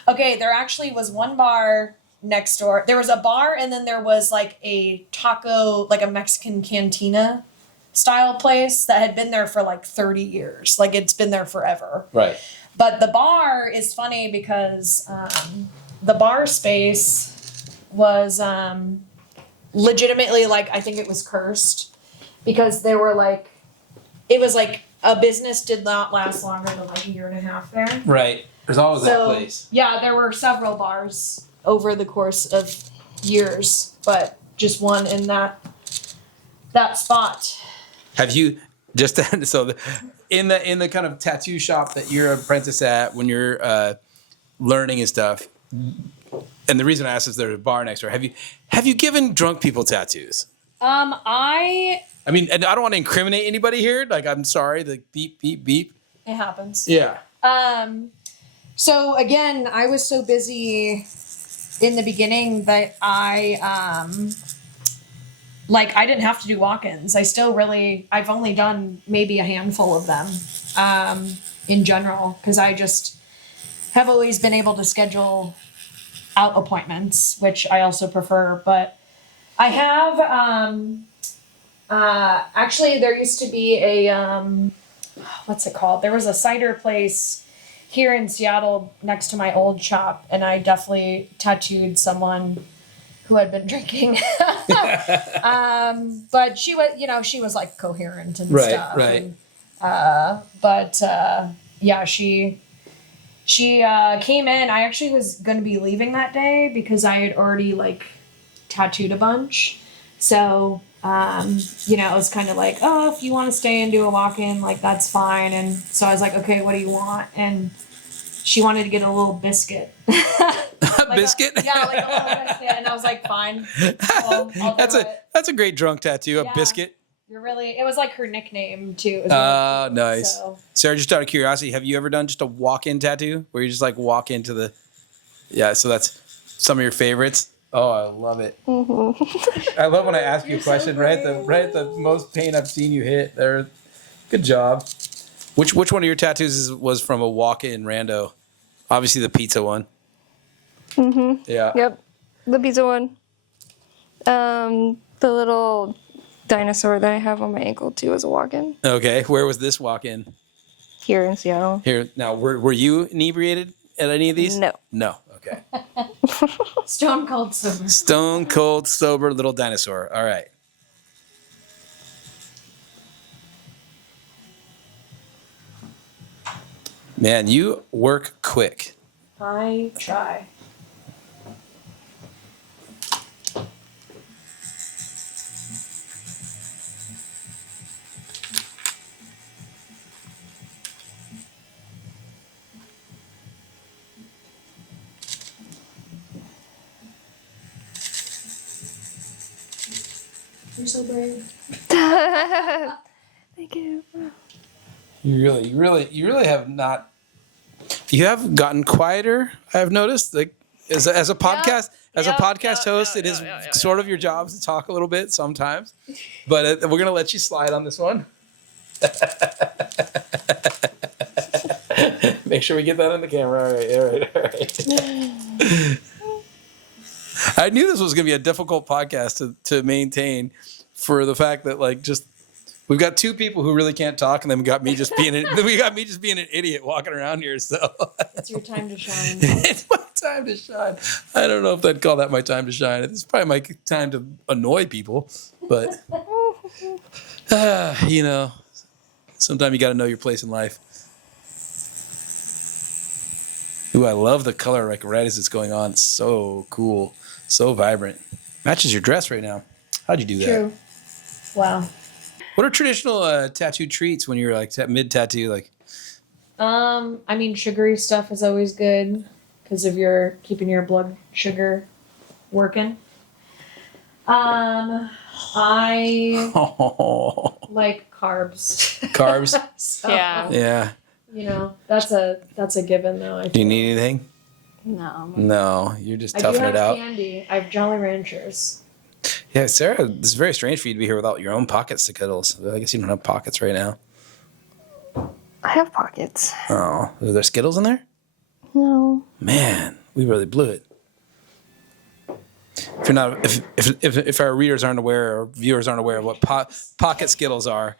Okay, there actually was one bar next door. There was a bar, and then there was like a taco, like a Mexican cantina style place that had been there for like 30 years. Like it's been there forever. Right. But the bar is funny because the bar space was legitimately like, I think it was cursed because there were like, it was like a business did not last longer than like a year and a half there. Right. There's always that place. Yeah, there were several bars over the course of years, but just one in that spot. Have you in the kind of tattoo shop that you're an apprentice at when you're learning and stuff? And the reason I asked is there's a bar next door. Have you given drunk people tattoos? I mean, and I don't want to incriminate anybody here. Like, I'm sorry. The beep beep beep. It happens. Yeah. So again, I was so busy in the beginning that I didn't have to do walk-ins. I've only done maybe a handful of them in general because I just have always been able to schedule out appointments, which I also prefer. But I have actually there used to be a what's it called? There was a cider place here in Seattle next to my old shop, and I definitely tattooed someone who had been drinking. But she was like coherent and stuff. Right. Yeah, she came in. I actually was going to be leaving that day because I had already like tattooed a bunch. So, it was kind of like, oh, if you want to stay and do a walk-in, like that's fine. And so I was like, okay, what do you want? And she wanted to get a little biscuit. A biscuit? Like a little biscuit. And I was like, fine. Well, I'll do it. That's a great drunk tattoo, a Yeah. biscuit. It was like her nickname too. It was Oh, really cute, nice. so. Sarah, just out of curiosity, have you ever done just a walk-in tattoo where you just like walk into the? Yeah, so that's some of your favorites. Oh, I love it. I love when I ask you a question right at the most pain I've seen you hit. There, good job. Which one of your tattoos was from a walk-in rando? Obviously the pizza one. Yeah. Yep. The pizza one. The little dinosaur that I have on my ankle too is a walk-in Okay. Where was this walk-in? here in Seattle. Here. Now, were you inebriated at any of these? No. No. Okay. Stone cold sober. Stone cold sober little dinosaur. All right. Man, you work quick. I try. You're so brave. Thank you. You really have not. You have gotten quieter. I've noticed. Like as a podcast, host, it is sort of your job to talk a little bit sometimes. But we're gonna let you slide on this one. Make sure we get that on the camera. All right. I knew this was gonna be a difficult podcast to maintain, for the fact that like just. We've got two people who really can't talk, and then we got me just being an idiot walking around here. So It's your time to shine. it's my time to shine. I don't know if I'd call that my time to shine. It's probably my time to annoy people, but sometimes you got to know your place in life. Ooh, I love the color like red as it's going on. It's so cool, so vibrant. Matches your dress right now. How'd you do that? True. Wow. What are traditional tattoo treats when you're like mid tattoo? Like, I mean, sugary stuff is always good because of your keeping your blood sugar working. I like carbs. carbs. So, Yeah. Yeah. You know, that's a given though. I Do you need anything? No. No, you're just I do toughing have it out. candy. I have Jolly Ranchers. Yeah, Sarah, this is very strange for you to be here without your own pocket Skittles. I guess you don't have pockets right now. I have pockets. Oh, are there Skittles in there? No. Man, we really blew it. If you're not, if our readers aren't aware or viewers aren't aware of what pocket Skittles are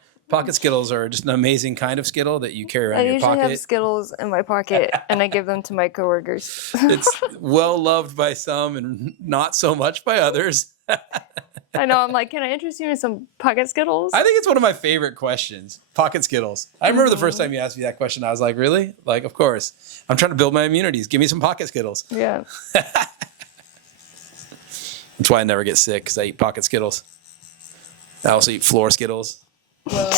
just an amazing kind of Skittle that you carry around I in your usually pocket. have Skittles in my pocket, and I give them to my coworkers. It's well loved by some and not so much by others. I know. I'm like, can I interest you in some pocket Skittles? I think it's one of my favorite questions. Pocket Skittles. I remember the first time you asked me that question, I was like, really? Like, of course. I'm trying to build my immunities. Give me some pocket Skittles. Yeah. That's why I never get sick, because I eat pocket Skittles. I also eat floor Skittles, Well,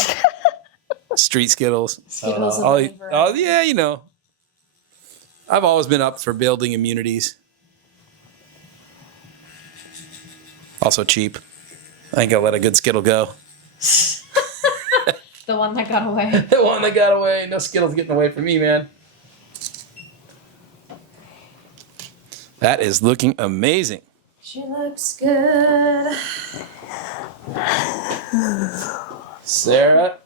street Skittles. Skittles I'll of eat, oh, yeah, you know. I've always been up for building immunities. Also cheap. I think I'll let a good Skittle go. the one that got away. The one that got away. No Skittles getting away from me, man. That is looking amazing. She looks good. Sarah,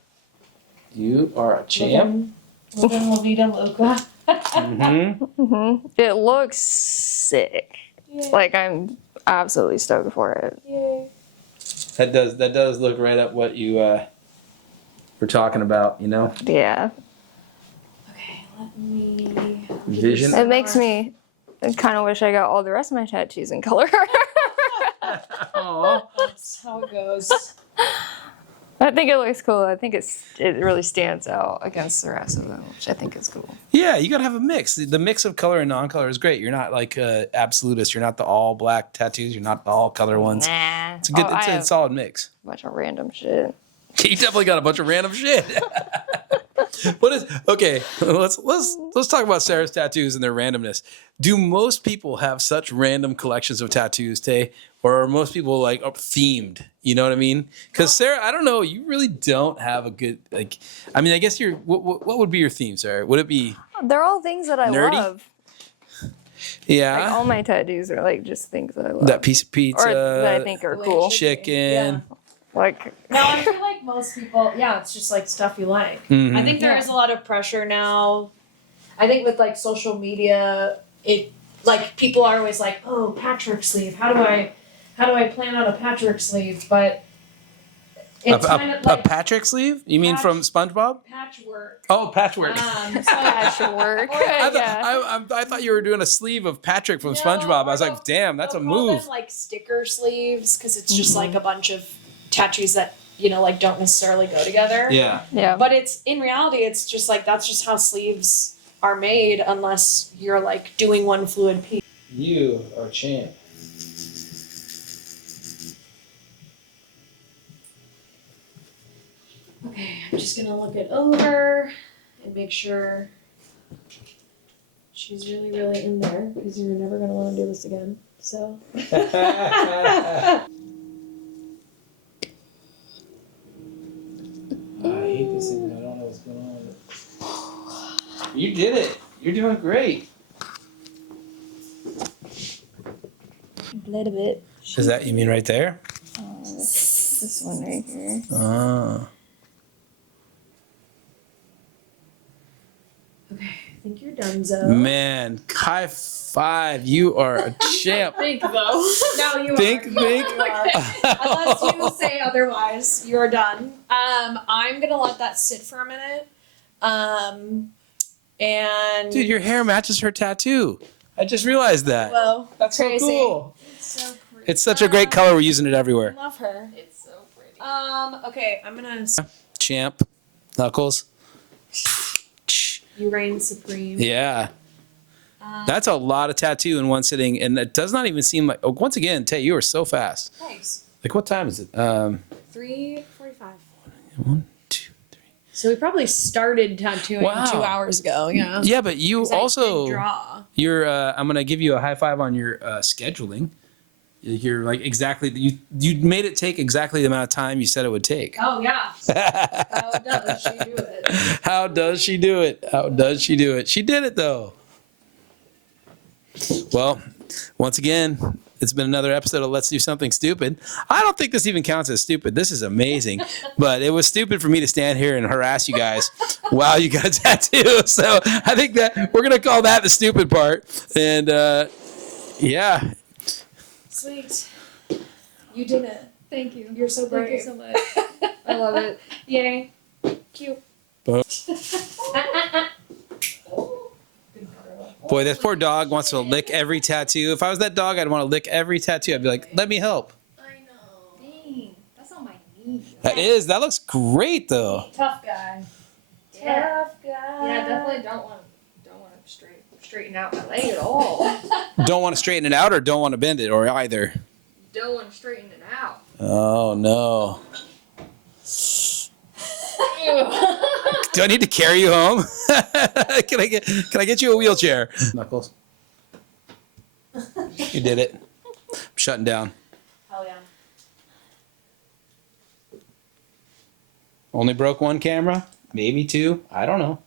you are a champ. Living La Vida Loca. Mm-hmm. It looks sick. Yay. Like, I'm absolutely stoked for it. Yay. That does look right up what you were talking about, you know? Yeah. Okay, let me. Vision. It makes me kind of wish I got all the rest of my tattoos in color. Aw. That's how it goes. I think it looks cool. I think it really stands out against the rest of them, which I think is cool. Yeah, you gotta have a mix. The mix of color and non-color is great. You're not like absolutist. You're not the all black tattoos. You're not the all color ones. Nah. It's a good. Oh, It's I a have solid mix. a bunch of random shit. You definitely got a bunch of random shit. What is okay? Let's talk about Sarah's tattoos and their randomness. Do most people have such random collections of tattoos, Tay, or are most people like themed? You know what I mean? Because Sarah, I don't know. You really don't have a good like. I mean, I guess you're. What would be your theme, Sarah? Would it be They're all things that I Nerdy? love. yeah Like all my tattoos are like just things that I love. that piece of pizza, or that I think are The way cool. it should be. chicken? Like No, I feel like most people, yeah, it's just like stuff you like. Mhm. I think there is a lot of pressure now. I think with like social media, it like people are always like, "Oh, patchwork sleeve. How do I plan out a patchwork sleeve?" But it's kind of A like Patrick sleeve? You mean from SpongeBob? patchwork. Oh, patchwork. So patchwork. I thought you were doing a sleeve of Patrick from SpongeBob. I was like, damn, that's a they'll call move. them, like sticker sleeves because it's just like a bunch of tattoos that like don't necessarily go together. Yeah. Yeah. But it's in reality, it's just like that's just how sleeves are made, unless you're like doing one fluid piece. You are a champ. Okay, I'm just gonna look it over and make sure she's really, really in there because you're never gonna want to do this again. So. I hate this thing. I don't know what's going on. You did it. You're doing great. A little bit. Is that you mean right there? This one right here. Oh. Okay, I think you're done, Zoe. Man, high five. You are a champ. Think though. No, you Think. Unless you say otherwise, you're done. I'm gonna let that sit for a minute. And Dude, your hair matches her tattoo. I just realized that. well, That's crazy. so cool. It's so pretty. It's such a great color. We're using it everywhere. I love her. It's so pretty. Okay, I'm gonna. Champ. Knuckles. You reign supreme. Yeah. That's a lot of tattoo in one sitting, and it does not even seem like. Oh, once again, Tay, you are so fast. Thanks. Like, what time is it? 3:45. 1, 2, 3. So we probably started tattooing Wow. 2 hours ago. Yeah. Yeah, but you 'Cause I did also draw. you're. I'm gonna give you a high five on your scheduling. You're like exactly you made it take exactly the amount of time you said it would take. Oh yeah. How does she do it? How does she do it? How does she do it? She did it though. Well, once again, it's been another episode of Let's Do Something Stupid. I don't think this even counts as stupid. This is amazing. But it was stupid for me to stand here and harass you guys while you got a tattoo. So I think that we're going to call that the stupid part. And yeah. Sweet. You did it. Thank you. You're so Thank you brave. so much. I love it. Yay. Cute. Boy, that poor dog wants to lick every tattoo. If I was that dog, I'd want to lick every tattoo. I'd be like, let me help. I know. Dang, that's on my knee. That looks great though. Tough guy. Yeah. Tough guy. Yeah, definitely don't want to straighten out my leg at all. Don't want to straighten it out or don't want to bend it or either. Don't want to straighten it out. Oh no. Do I need to carry you home? Can I get you a wheelchair? Knuckles. You did it. I'm shutting down. Hell yeah. Only broke one camera, maybe two. I don't know.